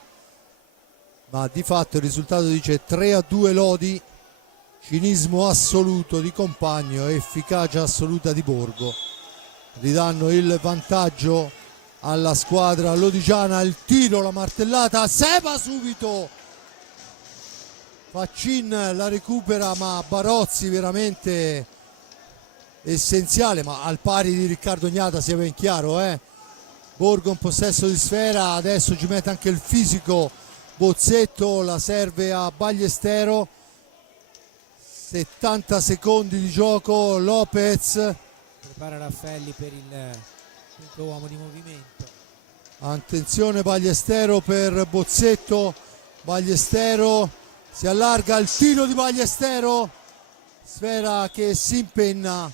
ma di fatto il risultato dice 3-2 Lodi. Cinismo assoluto di Compagno e efficacia assoluta di Borgo ridanno il vantaggio alla squadra lodigiana. Il tiro, la martellata, Seba subito, Faccin la recupera, ma Barozzi veramente essenziale, ma al pari di Riccardo Gnata, sia ben chiaro, Borgo in possesso di sfera, adesso ci mette anche il fisico Bozzetto, la serve a Ballestero. 70 secondi di gioco, Lopez prepara Raffelli per il quinto uomo di movimento. Attenzione Ballestero per Bozzetto, Ballestero si allarga, il tiro di Ballestero, sfera che si impenna.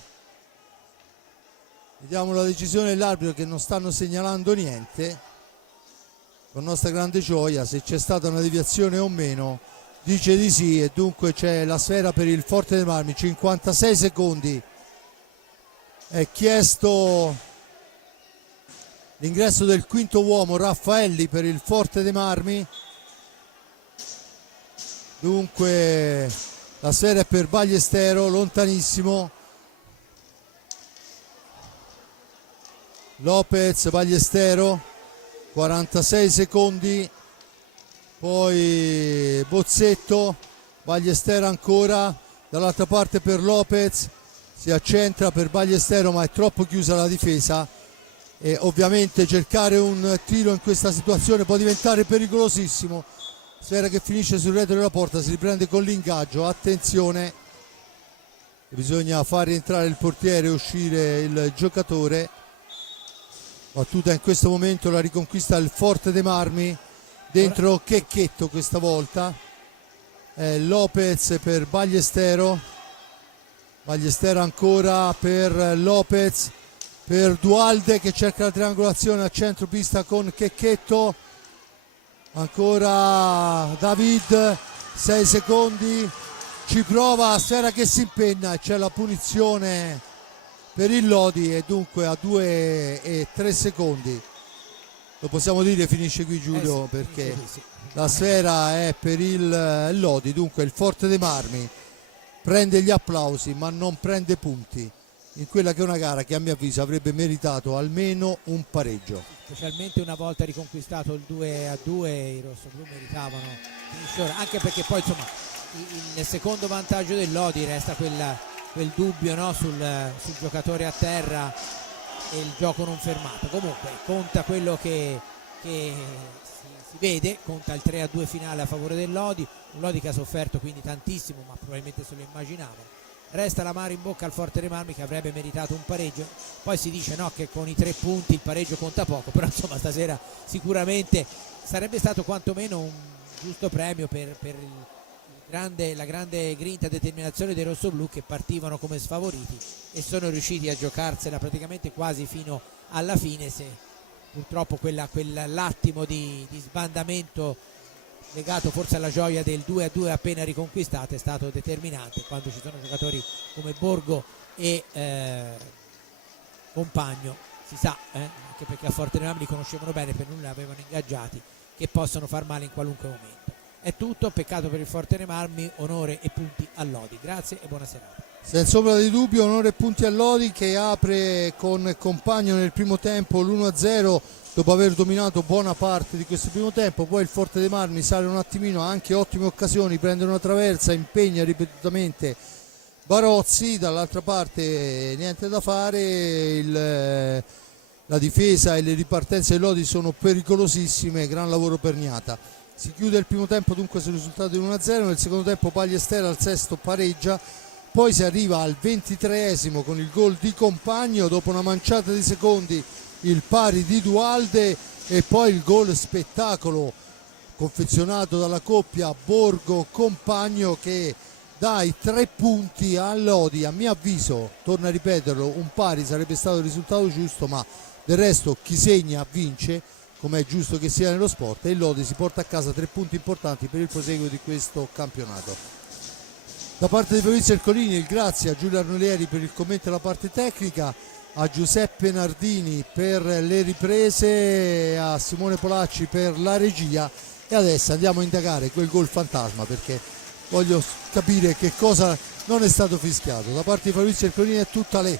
Vediamo la decisione dell'arbitro, che non stanno segnalando niente. Con nostra grande gioia, se c'è stata una deviazione o meno dice di sì, e dunque c'è la sfera per il Forte dei Marmi. 56 secondi, è chiesto l'ingresso del quinto uomo Raffaelli per il Forte dei Marmi. Dunque la sfera è per Ballestero, lontanissimo. Lopez, Ballestero, 46 secondi. Poi Bozzetto, Ballestero ancora, dall'altra parte per Lopez, si accentra per Ballestero ma è troppo chiusa la difesa e ovviamente cercare un tiro in questa situazione può diventare pericolosissimo. Sfera che finisce sul retro della porta, si riprende con l'ingaggio, attenzione, bisogna far rientrare il portiere e uscire il giocatore. Battuta in questo momento, la riconquista il Forte dei Marmi. Dentro Checchetto questa volta, Lopez per Ballestero, Ballestero ancora per Lopez, per Dualde che cerca la triangolazione a centro pista con Checchetto, ancora David, 6 secondi, ci prova, sfera che si impenna e c'è la punizione per il Lodi e dunque a 2 e 3 secondi. Lo possiamo dire, finisce qui Giulio, sì, perché sì. la sfera è per il Lodi, dunque il Forte dei Marmi prende gli applausi ma non prende punti in quella che è una gara che a mio avviso avrebbe meritato almeno un pareggio. Specialmente una volta riconquistato il 2-2 i rossoblù meritavano finisce, anche perché poi insomma il secondo vantaggio del Lodi resta quel dubbio, no, sul giocatore a terra e il gioco non fermato. Comunque conta quello che si vede, conta il 3-2 finale a favore del Lodi, un Lodi che ha sofferto quindi tantissimo ma probabilmente se lo immaginava. Resta l'amaro in bocca al Forte dei Marmi che avrebbe meritato un pareggio, poi si dice no, che con i 3 punti il pareggio conta poco, però insomma stasera sicuramente sarebbe stato quantomeno un giusto premio per la grande grinta e determinazione dei rossoblù, che partivano come sfavoriti e sono riusciti a giocarsela praticamente quasi fino alla fine, se purtroppo quell'attimo di sbandamento legato forse alla gioia del 2-2 appena riconquistato è stato determinante. Quando ci sono giocatori come Borgo e Compagno si sa, anche perché a Forte dei Marmi li conoscevano bene, per nulla avevano ingaggiati, che possono far male in qualunque momento. È tutto, peccato per il Forte dei Marmi, onore e punti a Lodi. Grazie e buona serata. Senza ombra di dubbio onore e punti a Lodi, che apre con Compagno nel primo tempo l'1-0 dopo aver dominato buona parte di questo primo tempo. Poi il Forte dei Marmi sale un attimino, ha anche ottime occasioni, prende una traversa, impegna ripetutamente Barozzi, dall'altra parte niente da fare, la difesa e le ripartenze dei Lodi sono pericolosissime, gran lavoro per Gnata. Si chiude il primo tempo dunque sul risultato di 1-0, nel secondo tempo Ballestero al sesto pareggia poi si arriva al 23esimo con il gol di Compagno, dopo una manciata di secondi il pari di Dualde e poi il gol spettacolo confezionato dalla coppia Borgo-Compagno che dà i 3 punti a Lodi. A mio avviso, torno a ripeterlo, un pari sarebbe stato il risultato giusto, ma del resto chi segna vince, come è giusto che sia nello sport, e il Lodi si porta a casa 3 punti importanti per il proseguo di questo campionato. Da parte di Fabrizio Ercolini il grazie a Giulio Arnolieri per il commento e la parte tecnica, a Giuseppe Nardini per le riprese, a Simone Polacci per la regia, e adesso andiamo a indagare quel gol fantasma perché voglio capire che cosa non è stato fischiato. Da parte di Fabrizio Ercolini è tutta lei.